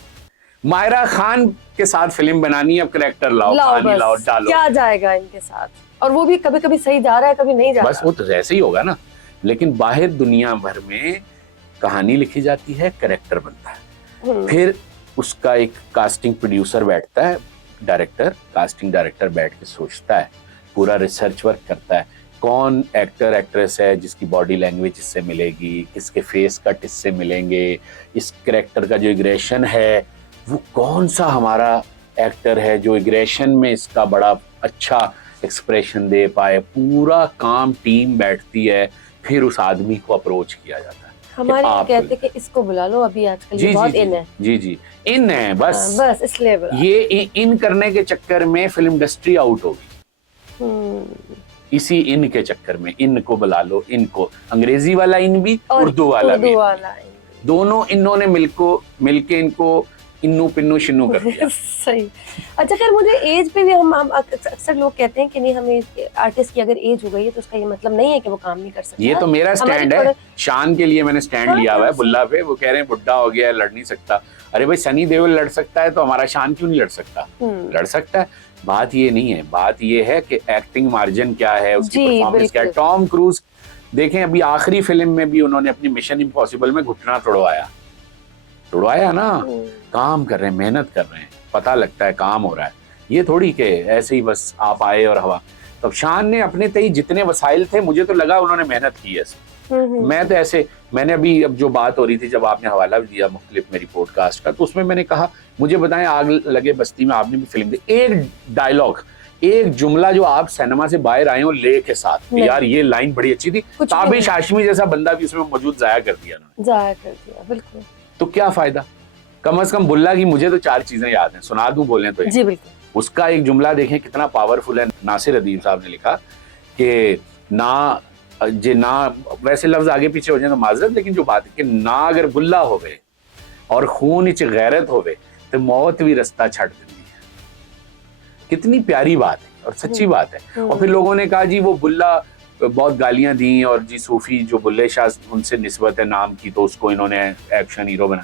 मायरा खान के साथ फिल्म बनानी है, अब करेक्टर लाओ, कहानी बस, लाओ, डालो। क्या जाएगा इनके साथ, और वो भी कभी कभी सही जा रहा है, कभी नहीं जा बस रहा। वो तो ऐसे ही होगा ना। लेकिन बाहर दुनिया भर में कहानी लिखी जाती है, करेक्टर बनता है, फिर उसका एक कास्टिंग प्रोड्यूसर बैठता है, डायरेक्टर, कास्टिंग डायरेक्टर बैठ के सोचता है, पूरा रिसर्च वर्क करता है, कौन एक्टर एक्ट्रेस है जिसकी बॉडी लैंग्वेज इससे मिलेगी, किसके फेस कट इससे मिलेंगे, इस कैरेक्टर का जो एग्रेशन है वो कौन सा हमारा एक्टर है जो एग्रेशन में इसका बड़ा अच्छा एक्सप्रेशन दे पाए। पूरा काम टीम बैठती है, फिर उस आदमी को अप्रोच किया जाता है। हमारे यहाँ आप- कहते हैं कि इसको बुला लो, अभी आजकल ये बहुत इन है। जी इन है, बस बस इसलिए बुला। ये इन करने के चक्कर में फिल्म इंडस्ट्री आउट होगी। इसी इन के चक्कर में, इन को बुला लो, इनको अंग्रेजी वाला इन भी, और उर्दू वाला भी, वाला दोनों इन्होंने मिलके इनको इन्नू पिन्नू शिन्नू कर दिया। सही। अच्छा, खैर मुझे एज पे भी हम अक्सर लोग कहते हैं कि नहीं, हमें आर्टिस्ट की अगर एज हो गई है तो उसका ये मतलब नहीं है कि वो काम नहीं कर सकता। ये तो मेरा स्टैंड है, शान के लिए मैंने स्टैंड लिया हुआ है। बुल्ला पे वो कह रहे हैं बुढ़ा हो गया है, लड़ नहीं सकता। अरे भाई, सनी देओल लड़ सकता है तो हमारा शान क्यों नहीं लड़ सकता? लड़ सकता है। बात ये नहीं है, बात ये है कि एक्टिंग मार्जिन क्या है, उसकी परफॉर्मेंस क्या है। टॉम क्रूज देखें, अभी आखिरी फिल्म में भी उन्होंने अपनी मिशन इम्पॉसिबल में घुटना तोड़वाया ना। काम कर रहे हैं, मेहनत कर रहे हैं, पता लगता है काम हो रहा है। ये थोड़ी के ऐसे ही बस आप आए और हवा। तब शान ने अपने तय जितने वसाइल थे, मुझे तो लगा उन्होंने मेहनत की है। मैं तो ऐसे, मैंने अभी अब जो बात हो रही थी, जब आपने हवाला भी दिया मुख्तलिफ मेरी पॉडकास्ट का, तो उसमें मैंने कहा मुझे बताएं, आग लगे बस्ती में आपने भी फिल्म दी, एक डायलॉग, एक जुमला जो आप सिनेमा से बाहर आए हो ले के साथ, यार ये लाइन बड़ी अच्छी थी, ताबिश हाशमी जैसा बंदा भी उसमें मौजूद जाया कर दिया। बिल्कुल। तो क्या फायदा? कम से कम बुल्ला की मुझे तो 4 चीजें याद हैं, सुना दूं बोले तो। जी बिल्कुल। उसका एक जुमला देखें कितना पावरफुल है। नासिर अदीब साहब ने लिखा कि ना वैसे लफ्ज आगे पीछे हो जाए तो माजरत, लेकिन जो बात है कि ना अगर बुल्ला होवे और खून इच गैरत होवे तो मौत भी रास्ता छड़ देती है। कितनी प्यारी बात है और सच्ची बात है। और फिर लोगों ने कहा जी वो बुल्ला बहुत गालियां दी, और जी सूफी जो बुल्ले शाह उनसे निस्बत है नाम की, तो उसको इन्होंने एक्शन हीरो बना।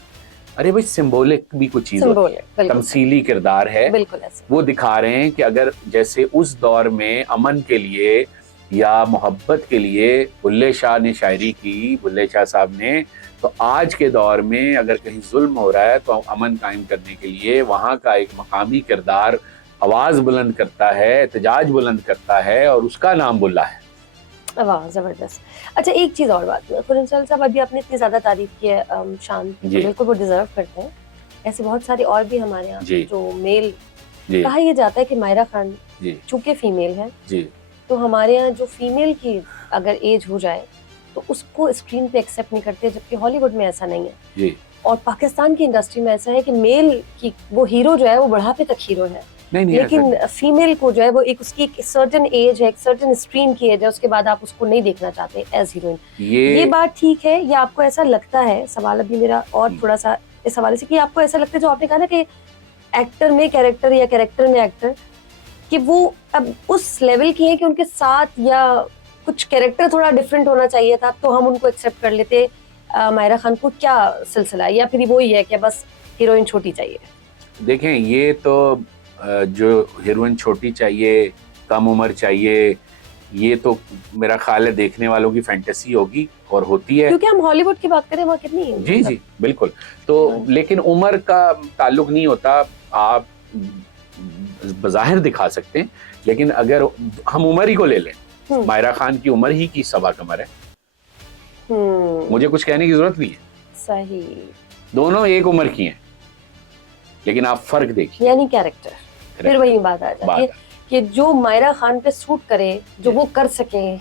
अरे भाई, सिंबॉलिक भी कुछ चीज होती है, तमसीली किरदार है, वो दिखा रहे हैं कि अगर जैसे उस दौर में अमन के लिए या मोहब्बत के लिए बुल्ले शाह ने शायरी की, बुल्ले शाह साहब ने, तो आज के दौर में अगर कहीं जुल्म हो रहा है तो अमन कायम करने के लिए वहाँ का एक मकामी किरदार आवाज बुलंद करता है, एहतजाज बुलंद करता है, और उसका नाम बुल्ला है। वाह, जबरदस्त। अच्छा, एक चीज और बात, खुर्रम सैयल साहब, अभी आपने इतनी ज्यादा तारीफ की है शान की, तो बिल्कुल वो डिजर्व करते हैं। ऐसे बहुत सारे और भी हमारे यहाँ जो मेल, कहा यह जाता है कि मायरा खान चूंकि फीमेल है, तो हमारे यहाँ जो फीमेल की अगर एज हो जाए तो उसको स्क्रीन पे एक्सेप्ट नहीं करते, जबकि हॉलीवुड में ऐसा नहीं है। और पाकिस्तान की इंडस्ट्री में ऐसा है कि मेल की वो हीरो जो है वो बुढ़ापे तक हीरो है, लेकिन फीमेल को जो है वो एक उसकी एक सर्टेन एज है, एक सर्टेन स्क्रीन की एज है, उसके बाद आप उसको नहीं देखना चाहते एज हीरोइन। ये बात ठीक है या आपको ऐसा लगता है? सवाल अभी मेरा और थोड़ा सा इस हवाले से कि आपको ऐसा लगता है, जो आपने कहा ना कि एक्टर में कैरेक्टर या कैरेक्टर में एक्टर, कि वो अब उस लेवल की है कि उनके साथ या कुछ कैरेक्टर थोड़ा डिफरेंट होना चाहिए था तो हम उनको एक्सेप्ट कर लेते। मायरा खान को क्या सिलसिला, या फिर वो ही है कि बस हीरोइन छोटी चाहिए? देखें, ये तो जो हीरोइन छोटी चाहिए, कम उम्र चाहिए, ये तो मेरा ख्याल है देखने वालों की फैंटेसी होगी और होती है, क्योंकि हम हॉलीवुड की बात करें वहाँ कितनी है। जी बिल्कुल। तो लेकिन उम्र का ताल्लुक नहीं होता, आप बज़ाहिर दिखा सकते हैं, लेकिन अगर हम उम्र ही को ले लें, मायरा खान की उम्र ही की 7 कमर है, मुझे कुछ कहने की जरूरत नहीं है। सही, दोनों एक उम्र की हैं, लेकिन आप फर्क देखिए, यानी कैरेक्टर। फिर वही बात आ जाती है कि जो मायरा खान पे सूट करे, जो वो कर सके,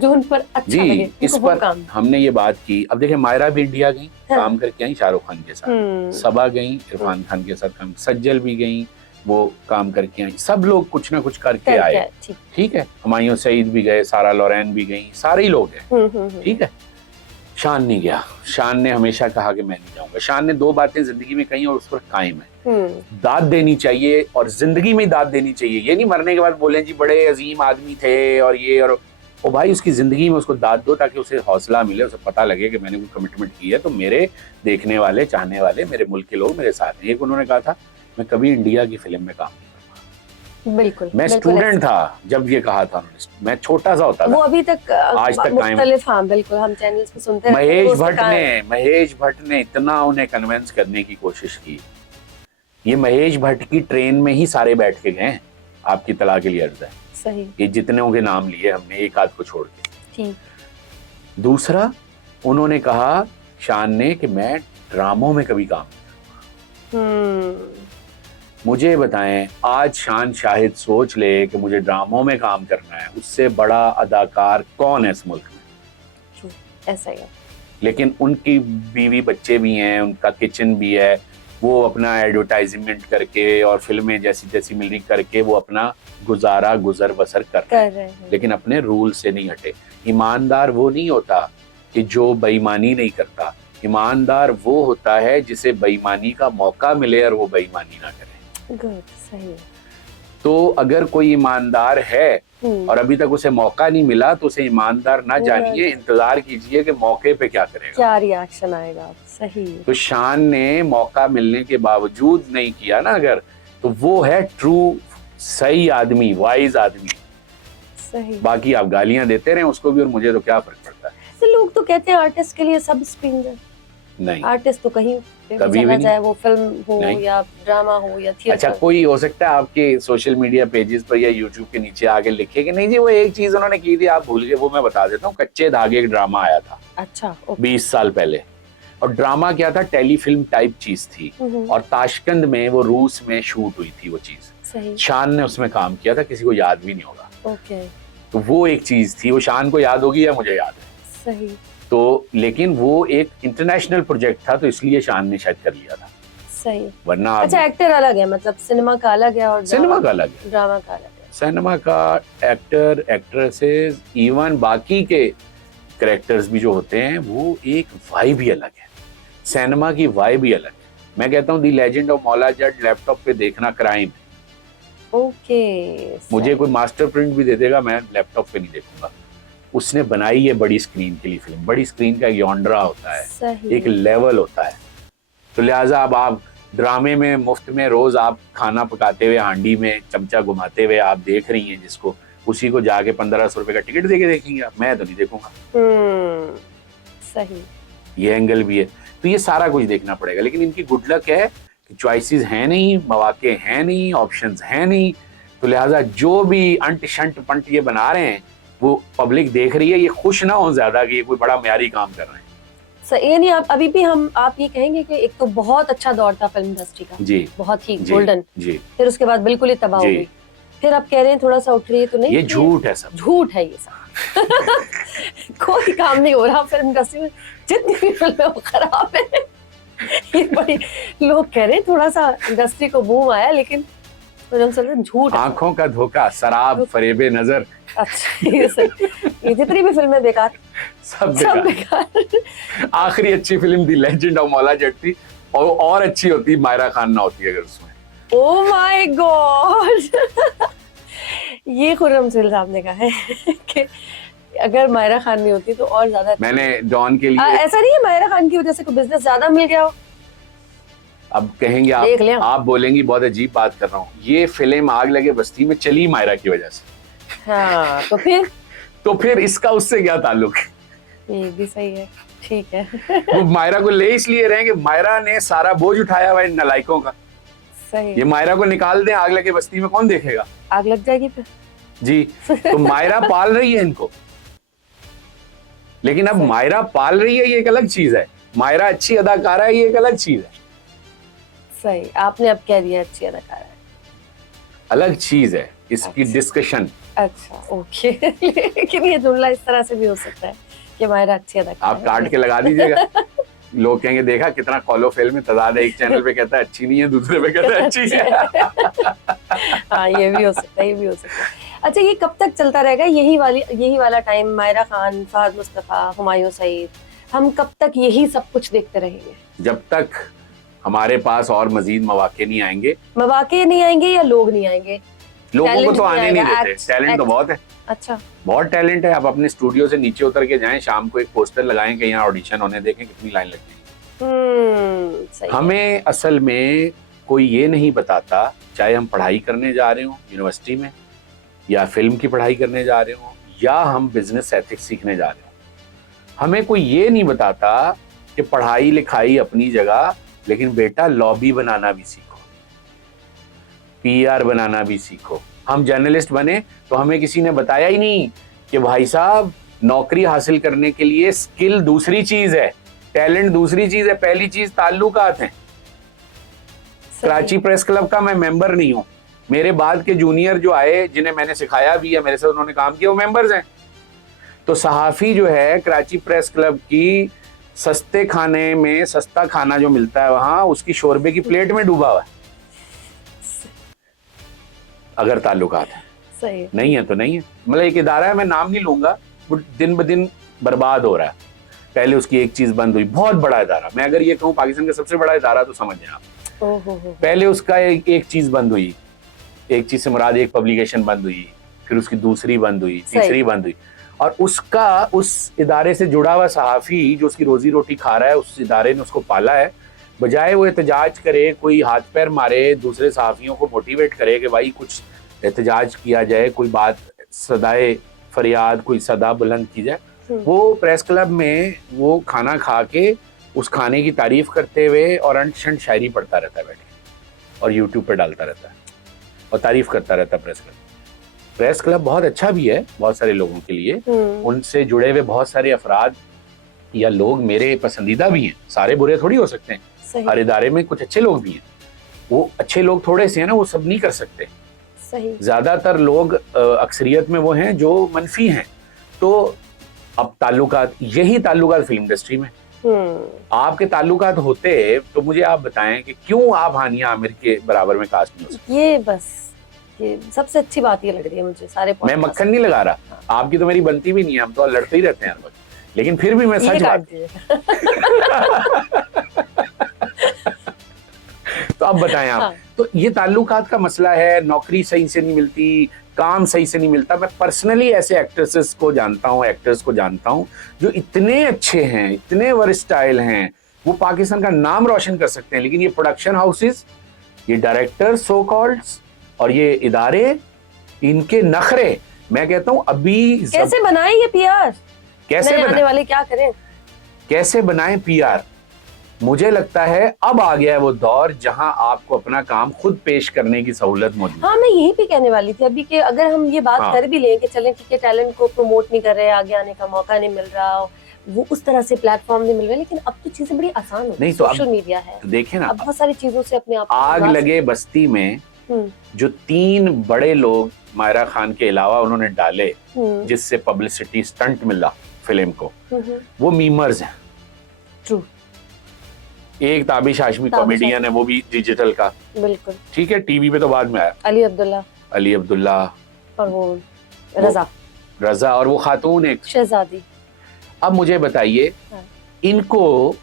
जो उन पर अच्छा लगे, इस पर हमने ये बात की। अब देखिए, मायरा भी इंडिया गई, काम करके आई शाहरुख खान के साथ, सबा गई इरफान खान के साथ काम, सज्जल भी गई, वो काम करके आई, सब लोग कुछ ना कुछ करके आए, ठीक है। हुमायूं सईद भी गए, सारा लोरेन भी गई, सारे ही लोग हैं, ठीक है। शान नहीं गया। शान ने हमेशा कहा कि मैं नहीं जाऊंगा। शान ने 2 बातें जिंदगी में कही और उस पर कायम है। दाद देनी चाहिए, और जिंदगी में दाद देनी चाहिए। ये नहीं मरने के बाद बोले जी बड़े अजीम आदमी थे और ये, और और भाई उसकी जिंदगी में उसको दाद दो ताकि उसे हौसला मिले, उसे पता लगे कि मैंने कोई कमिटमेंट की है तो मेरे देखने वाले, चाहने वाले, मेरे मुल्क के लोग मेरे साथ हैं। एक उन्होंने कहा था मैं कभी इंडिया की फिल्म में काम नहीं करूंगा। बिल्कुल, मैं स्टूडेंट था जब ये कहा था उन्होंने, मैं छोटा सा होता था। वो अभी तक आज तक मुख्तलिफ, हाँ बिल्कुल, हम चैनल्स पे सुनते रहते हैं। महेश भट्ट ने इतना उन्हें कन्विंस करने की कोशिश की। ये महेश भट्ट की ट्रेन में ही सारे बैठ के गए हैं, आपकी तला के लिए अर्ज है। सही। ये जितने के नाम लिए हमने, एक आध को छोड़ के। ठीक। दूसरा, उन्होंने कहा शान ने कि मैं ड्रामों में कभी काम नहीं। मुझे बताएं, आज शान शाहिद सोच ले कि मुझे ड्रामों में काम करना है, उससे बड़ा अदाकार कौन है इस मुल्क में? ऐसा ही है। लेकिन उनकी बीवी बच्चे भी हैं, उनका किचन भी है, वो अपना एडवर्टाइजमेंट करके और फिल्में जैसी जैसी मिल रही करके वो अपना गुजारा गुजर बसर कर रहे हैं, लेकिन अपने रूल से नहीं हटे। ईमानदार वो नहीं होता कि जो बेईमानी नहीं करता, ईमानदार वो होता है जिसे बेईमानी का मौका मिले और वो बेईमानी ना करे। गुड, सही। तो अगर कोई ईमानदार है और अभी तक उसे मौका नहीं मिला तो उसे ईमानदार ना जानिए, इंतजार कीजिए कि मौके पे क्या करेगा, क्या रिएक्शन आएगा। सही। तो शान ने मौका मिलने के बावजूद नहीं किया ना अगर, तो वो है ट्रू सही आदमी, वाइज आदमी। सही। बाकी आप गालियां देते रहे उसको भी और मुझे तो क्या फर्क पड़ता है। तो लोग तो कहते हैं आर्टिस्ट के लिए सब स्क्रीन है। नहीं, आर्टिस्ट तो कहीं कभी भी नहीं, चाहे वो फिल्म हो नहीं, या ड्रामा हो या थिएटर। अच्छा, कोई हो सकता है आपके सोशल मीडिया पेजेस पर या यूट्यूब के नीचे आगे लिखे कि नहीं जी वो एक चीज उन्होंने की थी आप भूल गए, वो मैं बता देता हूँ। कच्चे धागे एक ड्रामा आया था। अच्छा। 20 साल पहले। और ड्रामा क्या था, टेलीफिल्म टाइप चीज थी और ताशकंद में वो रूस में शूट हुई थी वो चीज। सही। शान ने उसमें काम किया था, किसी को याद भी नहीं होगा। ओके। तो वो एक चीज थी, वो शान को याद होगी या मुझे याद है। सही। तो लेकिन वो एक इंटरनेशनल प्रोजेक्ट था तो इसलिए शान ने शायद कर लिया था। सही। वरना अच्छा, एक्टर अलग है, मतलब सिनेमा का अलग है और सिनेमा का अलग है, ड्रामा का अलग है। सिनेमा का एक्टर, एक्ट्रेसेस, इवन बाकी के कैरेक्टर्स भी जो होते हैं वो एक वाइब ही अलग है। सिनेमा की वाइब ही अलग है। मैं कहता हूँ दी legend of Maula Jatt laptop पे देखना क्राइम है। ओके। मुझे कोई मास्टर प्रिंट भी दे देगा, मैं लैपटॉप पे नहीं देखूंगा। उसने बनाई है बड़ी स्क्रीन के लिए फिल्म। बड़ी स्क्रीन का एक यॉन्ड्रा होता है, एक लेवल होता है। तो लिहाजा अब आप ड्रामे में मुफ्त में रोज आप खाना पकाते हुए हांडी में चमचा घुमाते हुए आप देख रही हैं जिसको, उसी को जाके 1500 रुपए का टिकट देके देखेंगे आप? मैं तो नहीं देखूंगा। सही। ये एंगल भी है। तो ये सारा कुछ देखना पड़ेगा। लेकिन इनकी गुड लक है कि चॉइसेस हैं नहीं, मौके हैं नहीं, ऑप्शंस हैं नहीं। तो लिहाजा जो भी अंट शंट पंट ये बना रहे हैं वो पब्लिक देख रही है। ये खुश ना हो ज्यादा कि ये कोई बड़ा म्यारी काम कर रहे हैं। सही। यानी आप अभी भी आप ये कहेंगे कि एक तो बहुत अच्छा दौर था फिल्म इंडस्ट्री का, जी, बहुत ही गोल्डन, जी, फिर उसके बाद बिल्कुल ही तबाह हो गई, फिर आप कह रहे हैं थोड़ा सा उठ रही है, तो नहीं, ये झूठ है, सब झूठ है ये सब। कोई काम नहीं हो रहा फिल्म इंडस्ट्री में, जितनी भी फिल्में वो खराब है। ये बड़ी लोग कह रहे हैं थोड़ा सा इंडस्ट्री को बूम आया, लेकिन झूठ। आंखों का धोखा, शराब, फरेबे नजर। अच्छा, ये जितनी भी फिल्में बेकार, सब बेकार। आखिरी अच्छी film the legend of Maula Jatt थी, और अच्छी होती मायरा खान ना होती अगर उसमें। Oh my God. ये खुर्रम सुहेल साहब ने कहा है कि अगर मायरा खान नहीं होती तो और ज्यादा। मैंने डॉन के लिए ऐसा नहीं है मायरा खान की वजह से कोई बिजनेस ज्यादा मिल गया हो? अब कहेंगे आप बोलेंगी बहुत अजीब बात कर रहा हूँ। ये फिल्म आग लगे बस्ती में चली मायरा की वजह से। हाँ, तो फिर इसका उससे क्या ताल्लुक? ये भी सही है, ठीक है। वो मायरा को ले इसलिए रहे कि मायरा ने सारा बोझ उठाया हुआ इन नालायकों का। सही। ये मायरा को निकाल दें आग लगे बस्ती में, कौन देखेगा? आग लग जाएगी फिर। जी। तो मायरा पाल रही है इनको, लेकिन अब मायरा पाल रही है ये एक अलग चीज है, मायरा अच्छी अदाकारा है ये एक अलग चीज है। सही, आपने अब कह दिया अच्छी अदाकारा है, अलग चीज है, इसकी डिस्कशन। अच्छा, ओके। लेकिन ये जुमला इस तरह से भी हो सकता है कि मायरा अच्छी अदाकारा है। आप काट के लगा दीजिएगा। लोग कहेंगे देखा कितना कॉलो फेल में तजाद है, एक चैनल पे कहता है अच्छी नहीं है, दूसरे पे कहता है अच्छी है। हाँ, ये भी हो सकता है, ये भी हो सकता है। अच्छा, ये कब तक चलता रहेगा यही वाला टाइम? मायरा खान, फहद मुस्तफा, हुमायूं सईद, हम कब तक यही सब कुछ देखते रहेंगे? जब तक हमारे पास और मजीद मौके नहीं आएंगे। मौके नहीं आएंगे या लोग नहीं आएंगे? लोगों को Talent तो नहीं आने नहीं आएगा, देते, act- टैलेंट तो act- बहुत है, अच्छा, बहुत टैलेंट है। आप अपने स्टूडियो से नीचे उतर के जाएं, शाम को एक पोस्टर लगाएं कि यहाँ ऑडिशन होने, देखें कितनी लाइन लगती है। सही है। हमें असल में कोई ये नहीं बताता, चाहे हम पढ़ाई करने जा रहे हो यूनिवर्सिटी में, या फिल्म की पढ़ाई करने जा रहे हो, या हम बिजनेस एथिक्स सीखने जा रहे हो, हमें कोई ये नहीं बताता कि पढ़ाई लिखाई अपनी जगह, लेकिन बेटा लॉबी बनाना भी सीखो, पीआर बनाना भी सीखो। हम जर्नलिस्ट बने तो हमें किसी ने बताया ही नहीं कि भाई साहब नौकरी हासिल करने के लिए स्किल दूसरी चीज है, टैलेंट दूसरी चीज है, पहली चीज ताल्लुकात हैं। कराची प्रेस क्लब का मैं मेंबर नहीं हूं, मेरे बाद के जूनियर जो आए जिन्हें मैंने सिखाया भी है, मेरे साथ उन्होंने काम किया, वो मेंबर्स हैं। तो सहाफी जो है कराची प्रेस क्लब की, सस्ते खाने में सस्ता खाना जो मिलता है वहां, उसकी शोरबे की प्लेट में डूबा हुआ है, अगर ताल्लुकात है। सही है। नहीं है तो नहीं है। मतलब एक इदारा है, मैं नाम नहीं लूंगा, वो दिन ब दिन बर्बाद हो रहा है। पहले उसकी एक चीज बंद हुई, बहुत बड़ा इदारा, मैं अगर ये कहूँ पाकिस्तान का सबसे बड़ा इदारा तो समझ जाए आप। पहले उसका एक चीज बंद हुई, एक चीज से मुराद एक पब्लिकेशन बंद हुई, फिर उसकी दूसरी बंद हुई, तीसरी बंद हुई, और उसका उस इदारे से जुड़ा हुआ सहाफी जो उसकी रोजी रोटी खा रहा है, उस इदारे ने उसको पाला है, बजाय वो एहतजाज करे, कोई हाथ पैर मारे, दूसरे सहाफियों को मोटिवेट करे कि भाई कुछ एहतजाज किया जाए, कोई बात सदाए फरियाद, कोई सदा बुलंद की जाए, वो प्रेस क्लब में वो खाना खा के उस खाने की तारीफ करते हुए और अंट शंट शायरी पढ़ता रहता है बैठ के, और यूट्यूब पे डालता रहता है और तारीफ करता रहता है प्रेस क्लब। प्रेस क्लब बहुत अच्छा भी है बहुत सारे लोगों के लिए, उनसे जुड़े हुए बहुत सारे अफराद या लोग मेरे पसंदीदा भी हैं, सारे बुरे थोड़ी हो सकते हैं, हर इदारे में कुछ अच्छे लोग भी हैं, वो अच्छे लोग थोड़े से हैं ना, वो सब नहीं कर सकते। सही। ज्यादातर लोग अक्सरियत में वो हैं जो मनफी हैं। तो अब ताल्लुकात, यही ताल्लुकात फिल्म इंडस्ट्री में, आपके ताल्लुकात होते तो मुझे आप बताएं कि क्यों आप हानिया आमिर के बराबर में कास्ट नहीं हो सकते। ये बस ये सबसे अच्छी बात ये लग रही है मुझे सारे मैं मक्खन नहीं लगा रहा, आपकी तो मेरी बनती भी नहीं है, हम तो लड़ते ही रहते हैं हर वक्त, लेकिन फिर भी मैं सच बात तो अब बताएं आप। हाँ। तो ये ताल्लुकात का मसला है, नौकरी सही से नहीं मिलती, काम सही से नहीं मिलता। मैं पर्सनली ऐसे एक्ट्रेसेस को जानता हूँ, एक्टर्स को जानता हूँ जो इतने अच्छे हैं, इतने वर्सटाइल हैं, वो पाकिस्तान का नाम रोशन कर सकते हैं, लेकिन ये प्रोडक्शन हाउसेस, ये डायरेक्टर सो कॉल्ड्स और ये इदारे, इनके नखरे, मैं कहता हूँ अभी कैसे बनाएं ये पीआर, कैसे आने वाले क्या करें, कैसे बनाएं पीआर। मुझे लगता है अब आ गया है वो दौर जहां आपको अपना काम खुद पेश करने की सहूलत मौजूद है। हाँ, मैं यही भी कहने वाली थी अभी कि अगर हम ये बात कर भी लें कि चलें ठीक है, टैलेंट को प्रमोट नहीं कर रहे, आगे आने का मौका नहीं मिल रहा, वो उस तरह से प्लेटफॉर्म नहीं मिल रहा, लेकिन अब तो चीजें बड़ी आसान हो, नहीं तो सोशल मीडिया है, तो देखें ना, अब बहुत सारी चीजों से अपने आप आग लगे बस्ती में जो 3 बड़े लोग मायरा खान के अलावा उन्होंने डाले जिससे पब्लिसिटी स्टंट मिला फिल्म को, वो मीमर्स हैं। ट्रू। एक ताबिश हाशमी कॉमेडियन है, वो भी डिजिटल का, बिल्कुल ठीक है, टीवी पे तो बाद में आया, अली अब्दुल्ला और वो रजा और वो खातून एक शहजादी। अब मुझे बताइए, इनको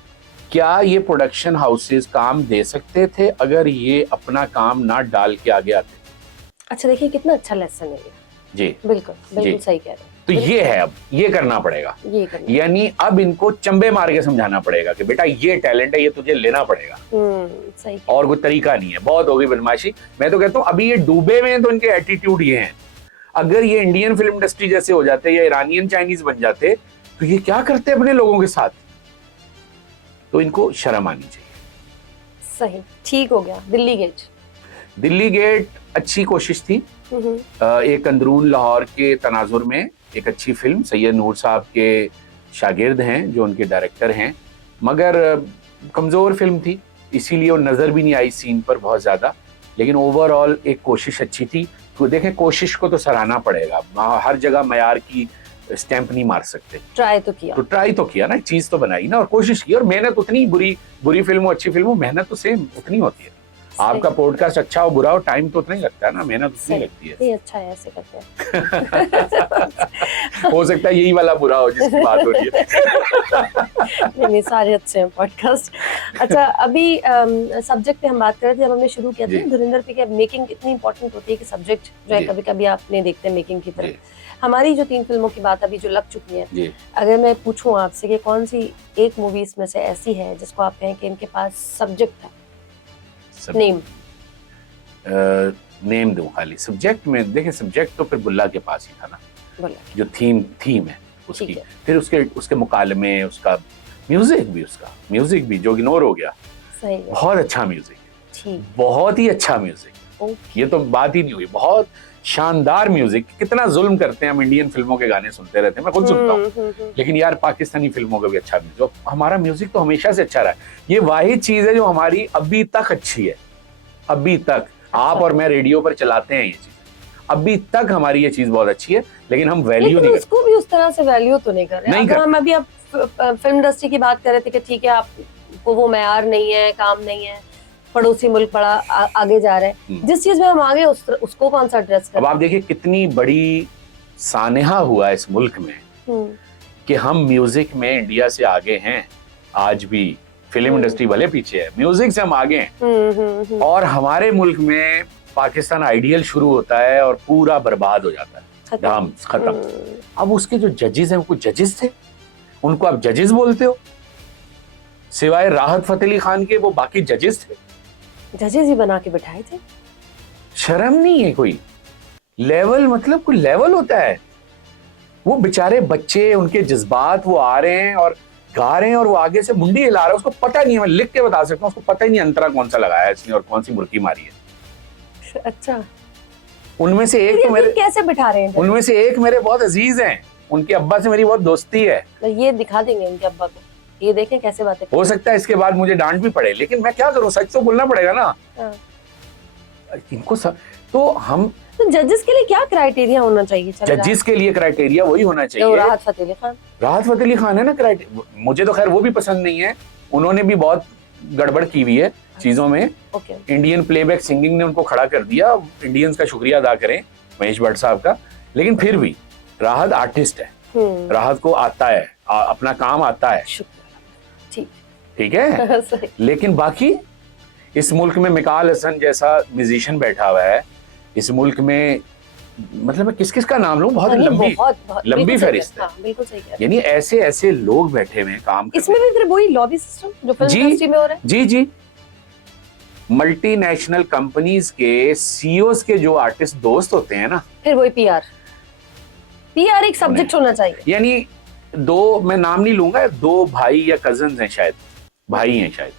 क्या ये प्रोडक्शन हाउसेस काम दे सकते थे अगर ये अपना काम ना डाल के आगे आते? अच्छा, देखिए कितना अच्छा लेसन है ये। जी बिल्कुल सही कह रहे हैं। तो ये है, अब ये करना पड़ेगा, यानी अब इनको चंबे मार के समझाना पड़ेगा कि बेटा ये टैलेंट है, ये तुझे लेना पड़ेगा, सही। और कोई तरीका नहीं है, बहुत होगी बदमाशी। मैं तो कहता हूँ अभी ये डूबे हुए हैं तो इनके एटीट्यूड ये हैं, अगर ये इंडियन फिल्म इंडस्ट्री जैसे हो जाते या ईरानियन चाइनीज बन जाते तो ये क्या करते अपने लोगों के साथ, तो इनको शर्म आनी चाहिए। सही, ठीक हो गया। दिल्ली गेट अच्छी कोशिश थी, एक अंदरून लाहौर के तनाजुर में एक अच्छी फिल्म, सैयद नूर साहब के शागिर्द हैं जो उनके डायरेक्टर हैं, मगर कमजोर फिल्म थी, इसीलिए वो नजर भी नहीं आई सीन पर बहुत ज्यादा, लेकिन ओवरऑल एक कोशिश अच्छी थी। तो देखें, कोशिश को तो सराहना पड़ेगा, हर जगह मयार की स्टैंप नहीं मार सकते, ट्राई तो किया ना, चीज तो बनाई ना, और कोशिश की, और मेहनत उतनी, बुरी फिल्म हो अच्छी फिल्म हो, मेहनत तो सेम उतनी होती है। आपका पॉडकास्ट अच्छा हो बुरा हो टाइम तो उतना ही लगता है ना, मेहनत उतनी लगती है। नहीं अच्छा है, ऐसे करते हैं। हो सकता है यही वाला बुरा हो जिसकी बात हो रही है। नहीं सारे अच्छे हैं पॉडकास्ट। अच्छा अभी सब्जेक्ट पे हम बात कर रहे थे, जब हमने शुरू किया था धुरंधर पे, कि मेकिंग इतनी इंपॉर्टेंट होती है कि सब्जेक्ट जो है कभी कभी आप नहीं देखते मेकिंग की तरफ। हमारी जो 3 फिल्मों की बात अभी जो लग चुकी है, अगर मैं पूछूं आपसे कि कौन सी एक मूवी इसमें से ऐसी है जिसको आप कहें कि इनके पास सब्जेक्ट था, नेम दूं खाली सब्जेक्ट में? देखिए सब्जेक्ट तो फिर बुल्ला के पास ही था ना, जो थीम है उसकी, फिर उसके मुकालमे, उसका म्यूजिक भी जो इग्नोर हो गया। सही, बहुत अच्छा म्यूजिक, बहुत ही अच्छा म्यूजिक, ये तो बात ही नहीं हुई। बहुत शानदार म्यूजिक। कितना जुल्म करते हैं हम, इंडियन फिल्मों के गाने सुनते रहते हैं, मैं खुद सुनता हूँ, लेकिन यार पाकिस्तानी फिल्मों का भी अच्छा म्यूजिक, हमारा म्यूजिक तो हमेशा से अच्छा रहा है। ये वाहिद चीज है जो हमारी अभी तक अच्छी है, अभी तक। आप और मैं रेडियो पर चलाते हैं ये चीज, अभी तक हमारी ये चीज बहुत अच्छी है, लेकिन हम वैल्यू नहीं करते। उसको भी उस तरह से वैल्यू तो नहीं कर रहे। हम अभी अब फिल्म इंडस्ट्री की बात कर रहे थे कि ठीक है आपको वो मेयार नहीं है, काम नहीं है, पड़ोसी मुल्क बड़ा आगे जा रहे हैं, जिस चीज में हम आगे उसको कौन सा एड्रेस करें। अब आप देखिए कितनी बड़ी सानेहा हुआ इस मुल्क में कि हम म्यूजिक में इंडिया से आगे हैं। आज भी फिल्म इंडस्ट्री भले पीछे है, म्यूजिक से हम आगे हैं। और हमारे मुल्क में पाकिस्तान आइडियल शुरू होता है और पूरा बर्बाद हो जाता है, खत्म। अब उसके जो जजेस हैं, वो जजेस थे, उनको आप जजेस बोलते हो? सिवाय राहत फतेह अली खान के वो बाकी जजेस थे, जजेस ही बना के बिठाए थे। शर्म नहीं है कोई लेवल, मतलब कोई लेवल होता है। वो बेचारे बच्चे, उनके जज्बात, वो आ रहे हैं और गा रहे हैं और वो आगे से मुंडी हिला रहा है, उसको पता नहीं है, मैं लिख के बता सकता हूँ, उसको पता ही नहीं अंतरा कौन सा लगाया है इसने और कौन सी मुर्गी मारी है। अच्छा, उनमें से एक तो मेरे कैसे बिठा रहे हैं? उनमें से एक मेरे बहुत अजीज हैं, उनके अब्बा से मेरी बहुत दोस्ती है। ये दिखा देंगे उनके अब्बा को, ये देखें कैसे बातें। हो सकता है इसके बाद मुझे डांट भी पड़े, लेकिन मैं क्या करूं, सच तो बोलना पड़ेगा ना। इनको तो हम जजेस के लिए क्या क्राइटेरिया होना चाहिए? जजेस के लिए क्राइटेरिया वही होना चाहिए, राहत फतेह अली खान। राहत फतेह अली खान है ना क्राइटेरिया। मुझे तो खैर वो भी पसंद नहीं है, उन्होंने भी बहुत गड़बड़ की हुई है चीजों में। इंडियन प्लेबैक सिंगिंग ने उनको खड़ा कर दिया, इंडियंस का शुक्रिया अदा करें महेश भट्ट साहब का। लेकिन फिर भी राहत आर्टिस्ट है, राहत को आता है, अपना काम आता है, ठीक है। लेकिन बाकी इस मुल्क में मिकाल हसन जैसा म्यूजिशियन बैठा हुआ है, इस मुल्क में मतलब मैं किस किस का नाम लूं, बहुत लंबी फहरिस्त है। बिल्कुल सही कह रहे हैं। यानी ऐसे ऐसे लोग बैठे हुए हैं काम करने। इसमें भी फिर वही लॉबी सिस्टम जो फिल्म इंडस्ट्री में हो रहा है। जी मल्टीनेशनल कंपनीज के सीईओज के जो आर्टिस्ट दोस्त होते हैं ना, फिर वही पीआर एक सब्जेक्ट होना चाहिए। यानी दो, मैं नाम नहीं लूंगा, 2 भाई या कजन्स हैं, शायद भाई हैं, शायद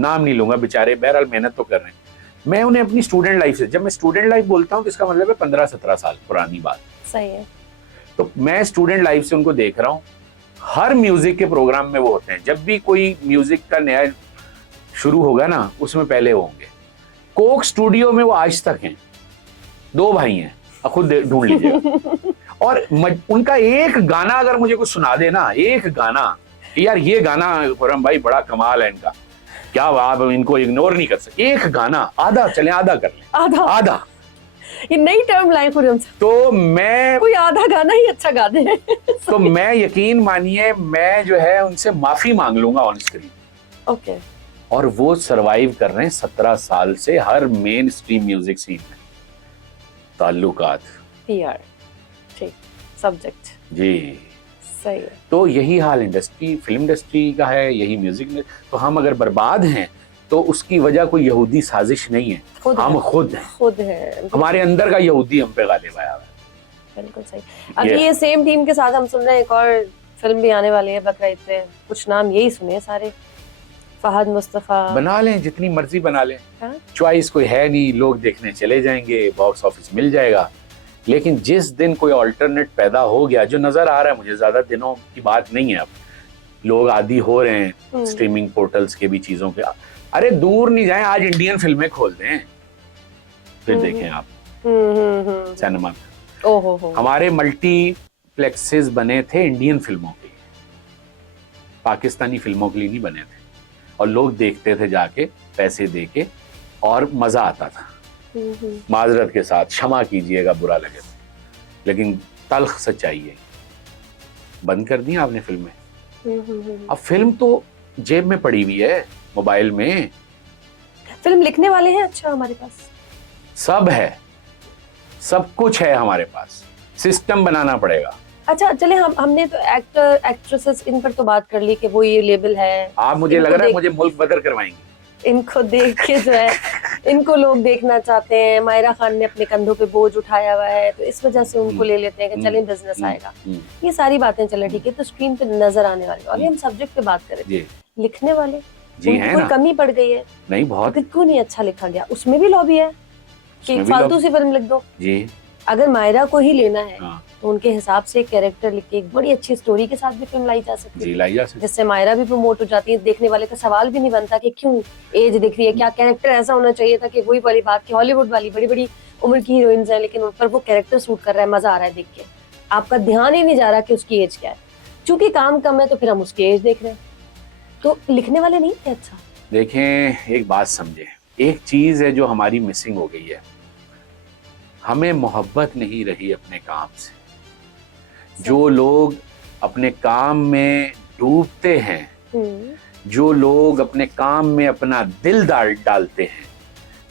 नाम नहीं लूंगा, बेचारे बहरहाल मेहनत तो कर रहे हैं। मैं उन्हें अपनी स्टूडेंट लाइफ से, जब मैं स्टूडेंट लाइफ बोलता हूँ तो इसका मतलब है 15-17 साल पुरानी बात। सही है। तो मैं स्टूडेंट लाइफ से उनको देख रहा हूँ, हर म्यूजिक के प्रोग्राम में वो होते हैं। जब भी कोई म्यूजिक का नया शुरू होगा ना, उसमें पहले होंगे। कोक स्टूडियो में वो आज तक हैं, 2 भाई हैं, खुद ढूंढ लीजिएगा। और उनका एक गाना अगर मुझे कुछ सुना दे ना, एक गाना, यार ये गाना खुर्रम भाई बड़ा कमाल है इनका, क्या आप इनको इग्नोर नहीं कर सकते, एक गाना, आधा चले, आधा कर लें, आधा। ये नई टर्म लाए खुर्रम साहब। तो मैं कोई आधा गाना ही अच्छा गा दे। तो मैं यकीन मानिए, मैं जो है उनसे माफी मांग लूंगा ऑन स्क्रीन। ओके। और वो सरवाइव कर रहे हैं 17 साल से हर मेन स्ट्रीम म्यूजिक सीन में। ताल्लुकात, पीआर, ठीक, सब्जेक्ट, जी सही है। तो यही हाल इंडस्ट्री, फिल्म इंडस्ट्री का है, यही म्यूजिक में। तो हम अगर बर्बाद हैं तो उसकी वजह कोई यहूदी साजिश नहीं है, हम खुद हैं। हमारे अंदर का यहूदी हम पे गालिब आया है। बिल्कुल सही। अभी ये सेम टीम के साथ हम सुन रहे हैं, एक और फिल्म भी आने वाली है बकरीद पे, कुछ नाम यही सुने सारे, फहद मुस्तफा। बना लें, जितनी मर्जी बना लें, चॉइस कोई है नहीं, लोग देखने चले जाएंगे, बॉक्स ऑफिस मिल जाएगा। लेकिन जिस दिन कोई अल्टरनेट पैदा हो गया, जो नजर आ रहा है मुझे, ज्यादा दिनों की बात नहीं है, अब लोग आदी हो रहे हैं स्ट्रीमिंग पोर्टल्स के भी चीजों के। अरे दूर नहीं जाएं, आज इंडियन फिल्में खोल दें, फिर देखें आप सिनेमा में। हमारे मल्टीप्लेक्सेस बने थे इंडियन फिल्मों के लिए, पाकिस्तानी फिल्मों के लिए नहीं बने थे, और लोग देखते थे जाके पैसे दे के, और मजा आता था। माजरत के साथ क्षमा कीजिएगा बुरा लगे तो, लेकिन तल्ख सच्चाई है। बंद कर दी आपने फिल्में। अब फिल्म तो जेब में पड़ी हुई है, मोबाइल में। फिल्म लिखने वाले हैं अच्छा हमारे पास, सब है, सब कुछ है हमारे पास, सिस्टम बनाना पड़ेगा। अच्छा चले हमने तो एक्टर एक्ट्रेसेस इन पर तो बात कर ली कि वो ये लेबल है। आप मुझे लग रहा है मुझे मुल्क बदर करवाएंगे। इनको देख के जो है इनको लोग देखना चाहते हैं। मायरा खान ने अपने कंधों पे बोझ उठाया हुआ है तो इस वजह से उनको ले लेते हैं कि चलें बिजनेस आएगा। ये सारी बातें चले ठीक है, तो स्क्रीन पे नजर आने वाले। और हम सब्जेक्ट पे बात करें, लिखने वाले जी है ना, कमी पड़ गई है। नहीं बहुत, क्यों नहीं अच्छा लिखा गया, उसमें भी लॉबी है कि फालतू सी फिल्म लिख दो जी। अगर मायरा को ही लेना है तो उनके हिसाब से कैरेक्टर लिख के एक बड़ी अच्छी स्टोरी के साथ भी फिल्म लाई जा सकती है, जिससे मायरा भी प्रमोट हो जाती है। देखने वाले का सवाल भी नहीं बनता कि क्यों एज दिख रही है, क्या कैरेक्टर ऐसा होना चाहिए था कि वही वाली बात की हॉलीवुड वाली बड़ी बड़ी उम्र की हीरोइंस हैं लेकिन उन पर वो कैरेक्टर सूट कर रहा है, मजा आ रहा है देख के। आपका ध्यान ही नहीं जा रहा कि उसकी एज क्या है, चूंकि काम कम है तो फिर हम उसकी एज देख रहे हैं। तो लिखने वाले नहीं थे। अच्छा देखें, एक बात समझे, एक चीज है जो हमारी मिसिंग हो गई है, हमें मोहब्बत नहीं रही अपने काम से। जो लोग अपने काम में डूबते हैं, जो लोग अपने काम में अपना दिल डालते हैं,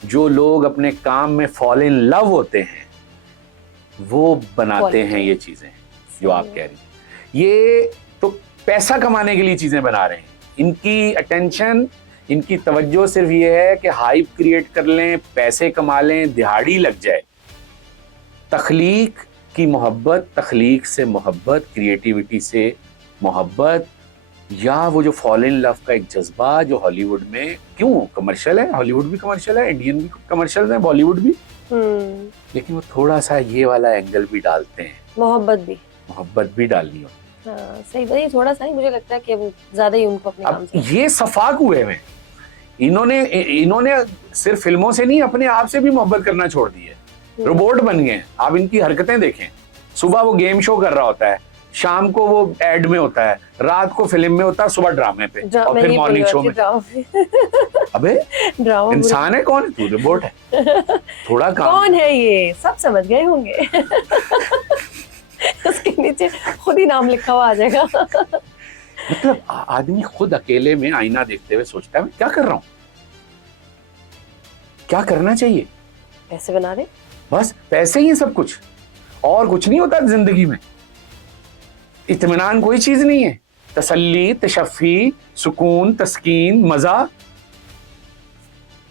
जो लोग अपने काम में फॉल इन लव होते हैं, वो बनाते हैं ये चीजें जो आप कह रही हैं। ये तो पैसा कमाने के लिए चीजें बना रहे हैं। इनकी अटेंशन, इनकी तवज्जो सिर्फ ये है कि हाइप क्रिएट कर लें, पैसे कमा लें, दिहाड़ी लग जाए। तख्लीक की मोहब्बत, तख्लीक से मोहब्बत, क्रिएटिविटी से मोहब्बत, या वो जो फॉल इन लव का एक जज्बा जो हॉलीवुड में क्यों कमर्शियल है, हॉलीवुड भी कमर्शियल है, इंडियन भी कमर्शियल है, बॉलीवुड भी, लेकिन वो थोड़ा सा ये वाला एंगल भी डालते हैं, मोहब्बत भी डालनी हो। हाँ, सही भाई, थोड़ा सा ही मुझे लगता है कि वो ज्यादा ही उनको अपने काम से ये सफाक हुए हैं। इन्होंने सिर्फ फिल्मों से नहीं, अपने आप से भी मोहब्बत करना छोड़ दी है। रोबोट बन गए। आप इनकी हरकतें देखें, सुबह वो गेम शो कर रहा होता है, शाम को वो एड में होता है, रात को फिल्म में होता है, सुबह ड्रामे पे और फिर मॉर्निंग शो में। अबे ड्रामा इंसान है कौन? तू रोबोट है। थोड़ा काम कौन है ये सब समझ गए होंगे। उसके नीचे खुद ही नाम लिखा हुआ आ जाएगा। मतलब आदमी खुद अकेले में आईना देखते हुए सोचता है मैं क्या कर रहा हूँ, क्या करना चाहिए। पैसे बना रहे, बस पैसे ही सब कुछ, और कुछ नहीं होता जिंदगी में। इत्मीनान कोई चीज नहीं है, तसल्ली, तशफ़ी, सुकून, तस्कीन, मजा।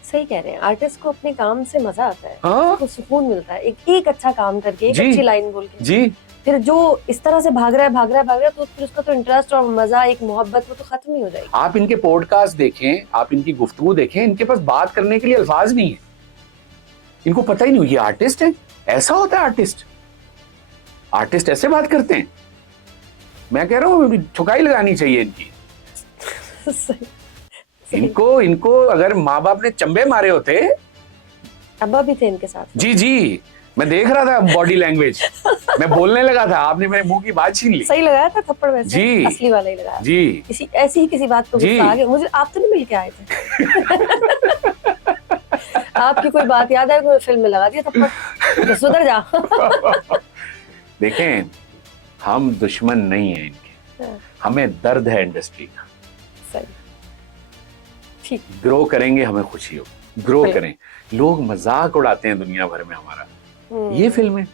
सही कह रहे हैं, आर्टिस्ट को अपने काम से मजा आता है, उसको सुकून मिलता है, एक अच्छा काम करके, एक अच्छी लाइन बोल के जी। फिर जो इस तरह से भाग रहा है तो फिर उसका तो इंटरेस्ट और मजा, एक मोहब्बत वो तो खत्म ही हो जाएगी। आप इनके पॉडकास्ट देखें, आप इनकी गुफ्तगू देखें, इनके पास बात करने के लिए अल्फाज नहीं है। इनको पता ही नहीं ये आर्टिस्ट है, ऐसा होता है आर्टिस्ट, आर्टिस्ट ऐसे बात करते हैं। मैं कह रहा हूँ ठुकाई लगानी चाहिए इनकी। इनको अगर माँ बाप ने चंबे मारे होते। अब्बा भी थे इनके साथ। जी, मैं देख रहा था बॉडी लैंग्वेज, मैं बोलने लगा था, आपने मेरे मुंह की बात छीन ली। सही लगाया था थप्पड़ वैसे जी, असली वाला ही लगाया जी। ऐसी ही किसी बात को गुस्सा आ गया मुझे, आप तो नहीं मिल के आए थे। आपकी कोई बात याद है, कोई फिल्म में लगा दिया थप्पड़, सुधर जा। देखें, हम दुश्मन नहीं है इनके, हमें दर्द है इंडस्ट्री का। ठीक, ग्रो करेंगे, हमें खुशी हो, ग्रो करें। लोग मजाक उड़ाते हैं दुनिया भर में हमारा, ये फिल्में,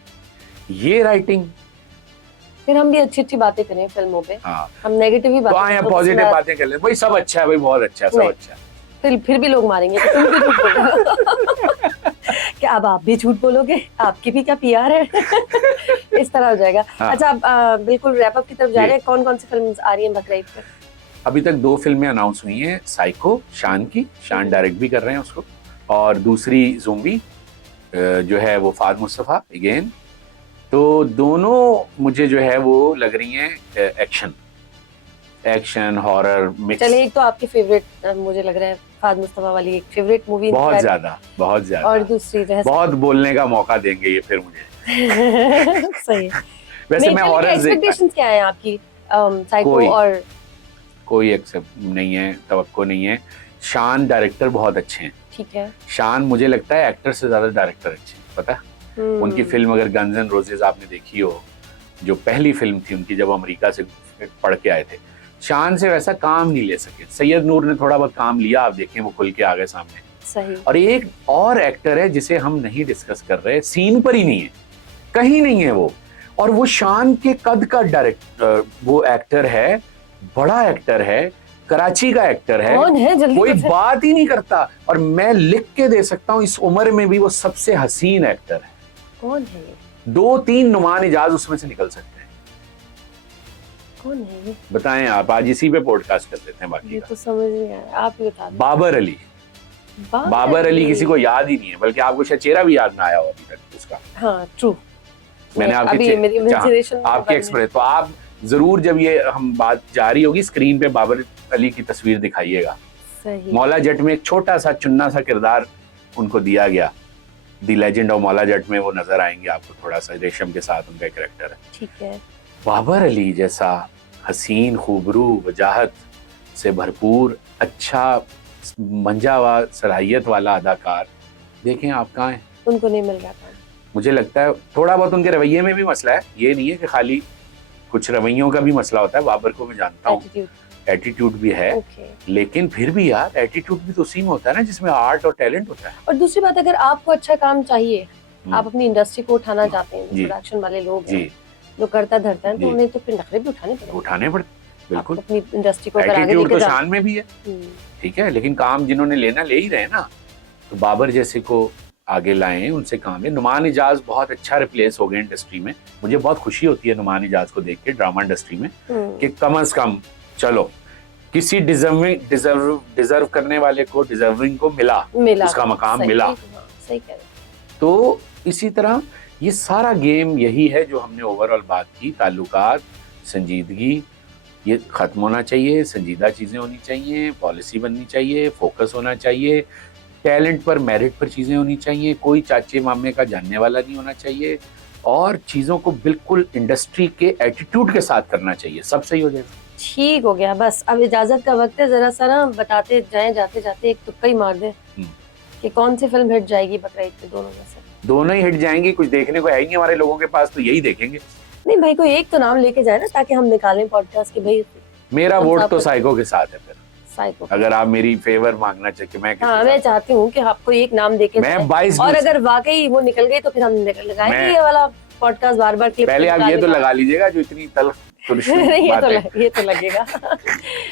ये राइटिंग, फिर हम भी अच्छी अच्छी बातें करें फिल्मों पे। हम नेगेटिव ही बातें, तो पॉजिटिव बातें कर ले, भाई सब अच्छा है, भाई बहुत अच्छा है, सब अच्छा है। फिर भी लोग मारेंगे कि तुम भी झूठ बोलोगे। क्या अब आप भी झूठ बोलोगे, आपकी भी क्या पीआर है। इस तरह हो जाएगा। अच्छा, आप बिल्कुल रैप अप की तरफ जा रहे हैं। कौन कौन सी फिल्म आ रही है बकरीद पे? अभी तक 2 फिल्में अनाउंस हुई हैं, साइको शान की, शान डायरेक्ट भी कर रहे हैं उसको, और दूसरी ज़ोंबी जो है वो फाद मुस्तफ़ा अगेन। तो दोनों मुझे जो है वो लग रही हैं एक्शन हॉरर मिक्स। चलिए, एक तो आपकी फेवरेट मुझे लग रहा है फाद मुस्तफ़ा वाली एक फेवरेट मूवी, बहुत ज्यादा, और दूसरी बहुत बोलने का मौका देंगे ये फिर मुझे। सही। वैसे मैं हॉरर एक्सपेक्टेशंस क्या है आपकी साइको? कोई एक्सेप्ट नहीं है, तवक्को नहीं है। शान डायरेक्टर बहुत अच्छे हैं, ठीक है। शान मुझे लगता है एक्टर से ज्यादा डायरेक्टर अच्छे हैं, पता है? उनकी फिल्म अगर गन्स एंड रोजेज आपने देखी हो, जो पहली फिल्म थी उनकी जब अमेरिका से पढ़ के आए थे, शान से वैसा काम नहीं ले सके। सैयद नूर ने थोड़ा बहुत काम लिया, आप देखें वो खुल के आ गए सामने। सही। और एक और एक्टर है जिसे हम नहीं डिस्कस कर रहे, सीन पर ही नहीं है, कहीं नहीं है वो, और वो शान के कद का डायरेक्टर, वो एक्टर है, बड़ा एक्टर है, कराची का एक्टर है। कौन है? जल्दी कोई बात ही नहीं करता, और मैं लिख के दे सकता हूँ इस उम्र में भी वो सबसे हसीन एक्टर है। कौन है ये? 2-3 नुमान इजाज उसमें से निकल सकते हैं। कौन है ये? बताएं आप, आज इसी पे पॉडकास्ट कर देते हैं। बाकी ये तो समझ नहीं आया, आप ही बता दो। बाबर अली। बाबर अली किसी को याद ही नहीं है, बल्कि आपको शायद चेहरा भी याद ना आया हो अभी तक उसका। हाँ ट्रू। मैंने आपकी एक्सप्रेस, तो आप जरूर जब ये हम बात जारी होगी स्क्रीन पे बाबर अली की तस्वीर दिखाइएगा। सही। मौला जट में एक छोटा सा चुन्ना सा किरदार उनको दिया गया, दी लेजेंड ऑफ मौला जट में वो नजर आएंगे आपको, थोड़ा सा रेशम के साथ उनका कैरेक्टर है। ठीक है। बाबर अली जैसा हसीन, खूबरू, वजाहत से भरपूर, अच्छा मंजावा सलाहियत वाला अदाकार देखें आप कहाँ हैं? उनको नहीं मिल रहा था। मुझे लगता है थोड़ा बहुत उनके रवैये में भी मसला है, ये नहीं है कि खाली कुछ रवैयों का भी मसला होता है। बाबर को मैं जानता हूँ, एटीट्यूड भी है, लेकिन फिर भी यार एटीट्यूड भी तो उसी में होता है ना जिसमें आर्ट और टैलेंट होता है। और दूसरी बात, अगर आपको अच्छा काम चाहिए, आप अपनी इंडस्ट्री को उठाना चाहते हैं, प्रोडक्शन वाले लोग हैं जो करता धरता है, तो उन्हें तो फिर नखरे भी उठाने पड़ते। बिल्कुल, अपनी इंडस्ट्री को आगे एटीट्यूड लेके तो शान में भी है, ठीक है, लेकिन काम जिन्होंने लेना ले ही रहे ना, तो बाबर जैसे को आगे लाएं, उनसे काम है। नुमान इजाज बहुत अच्छा रिप्लेस हो गए इंडस्ट्री में, मुझे बहुत खुशी होती है नुमान इजाज को देख के ड्रामा इंडस्ट्री में, कि कम से कम चलो किसी डिजर्व करने वाले को, डिजर्विंग को मिला उसका मकाम मिला। सही कह रहे हैं। तो इसी तरह ये सारा गेम यही है जो हमने ओवरऑल बात की, ताल्लुकात, संजीदगी, ये खत्म होना चाहिए, संजीदा चीजें होनी चाहिए, पॉलिसी बननी चाहिए, फोकस होना चाहिए, टैलेंट पर, मेरिट पर चीजें होनी चाहिए, कोई चाचे मामे का जानने वाला नहीं होना चाहिए, और चीजों को बिल्कुल इंडस्ट्री के एटीट्यूड के साथ करना चाहिए, सब सही हो जाएगा। ठीक हो गया, बस अब इजाजत का वक्त है। जरा सा ना बताते जाएं, जाते जाते एक तुक्का ही मार दे कि कौन सी फिल्म हिट जाएगी बकरीद पे, दोनों में से। दोनों ही हिट जाएंगी, कुछ देखने को है ही नहीं हमारे लोगों के पास, तो यही देखेंगे। नहीं भाई, कोई एक तो नाम लेके जाए ना, ताकि हम निकालें पॉडकास्ट के। भाई मेरा वोट तो साइको के साथ है। फिर साइको, अगर आप मेरी फेवर मांगना चाहिए, मैं चाहती हूँ कि आपको एक नाम देके जाए, और अगर वाकई वो निकल गई तो फिर हम लगाएंगे ये वाला पॉडकास्ट बार बार क्लिप। पहले आप ये तो लगा लीजिएगा जो इतनी तल्ख ये तो लगेगा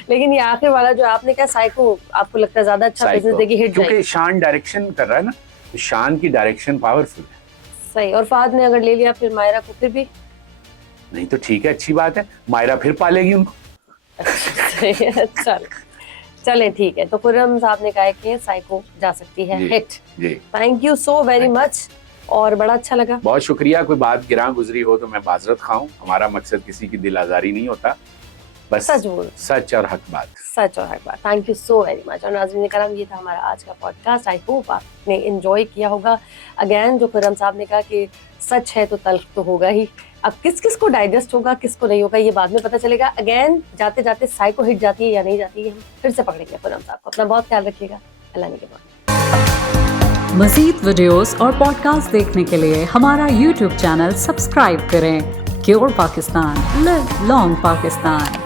लेकिन ये आखिर वाला जो आपने कहा साइको, आपको लगता है ज्यादा अच्छा बिजनेस देगी, हिट जाएगी? क्योंकि शान डायरेक्शन कर रहा है ना, तो शान की डायरेक्शन पावरफुल है। सही। और फाद ने अगर ले लिया फिर मायरा को, फिर भी नहीं तो ठीक है, अच्छी बात है, मायरा फिर पालेगी उनको। चले ठीक है। तो खुर्रम साहब ने कहा कि साइको जा सकती है hit. Thank you so very much, और बड़ा अच्छा लगा। बहुत शुक्रिया। कोई बात गिरां गुजरी हो तो मैं माजरत खाऊं, हमारा मकसद किसी की दिल आजारी नहीं होता, बस सच और हक बात। Thank you so very much. और नाज़रीन करम, ये था हमारा आज का पॉडकास्ट। आई होप आपने एंजॉय किया होगा। अगेन जो खुर्रम साहब ने कहा कि सच है तो तल्ख तो होगा ही, अब किस किस को डाइजेस्ट होगा, किसको नहीं होगा, ये बाद में पता चलेगा। अगेन जाते जाते साइको हिट जाती है या नहीं जाती है, हम फिर से पकड़ेंगे खुर्रम साहब को। अपना बहुत ख्याल रखिएगा। अल्लाह ने के बाद। मज़ीद वीडियोस और पॉडकास्ट देखने के लिए हमारा YouTube चैनल सब्सक्राइब करें। Cure Pakistan, live long Pakistan.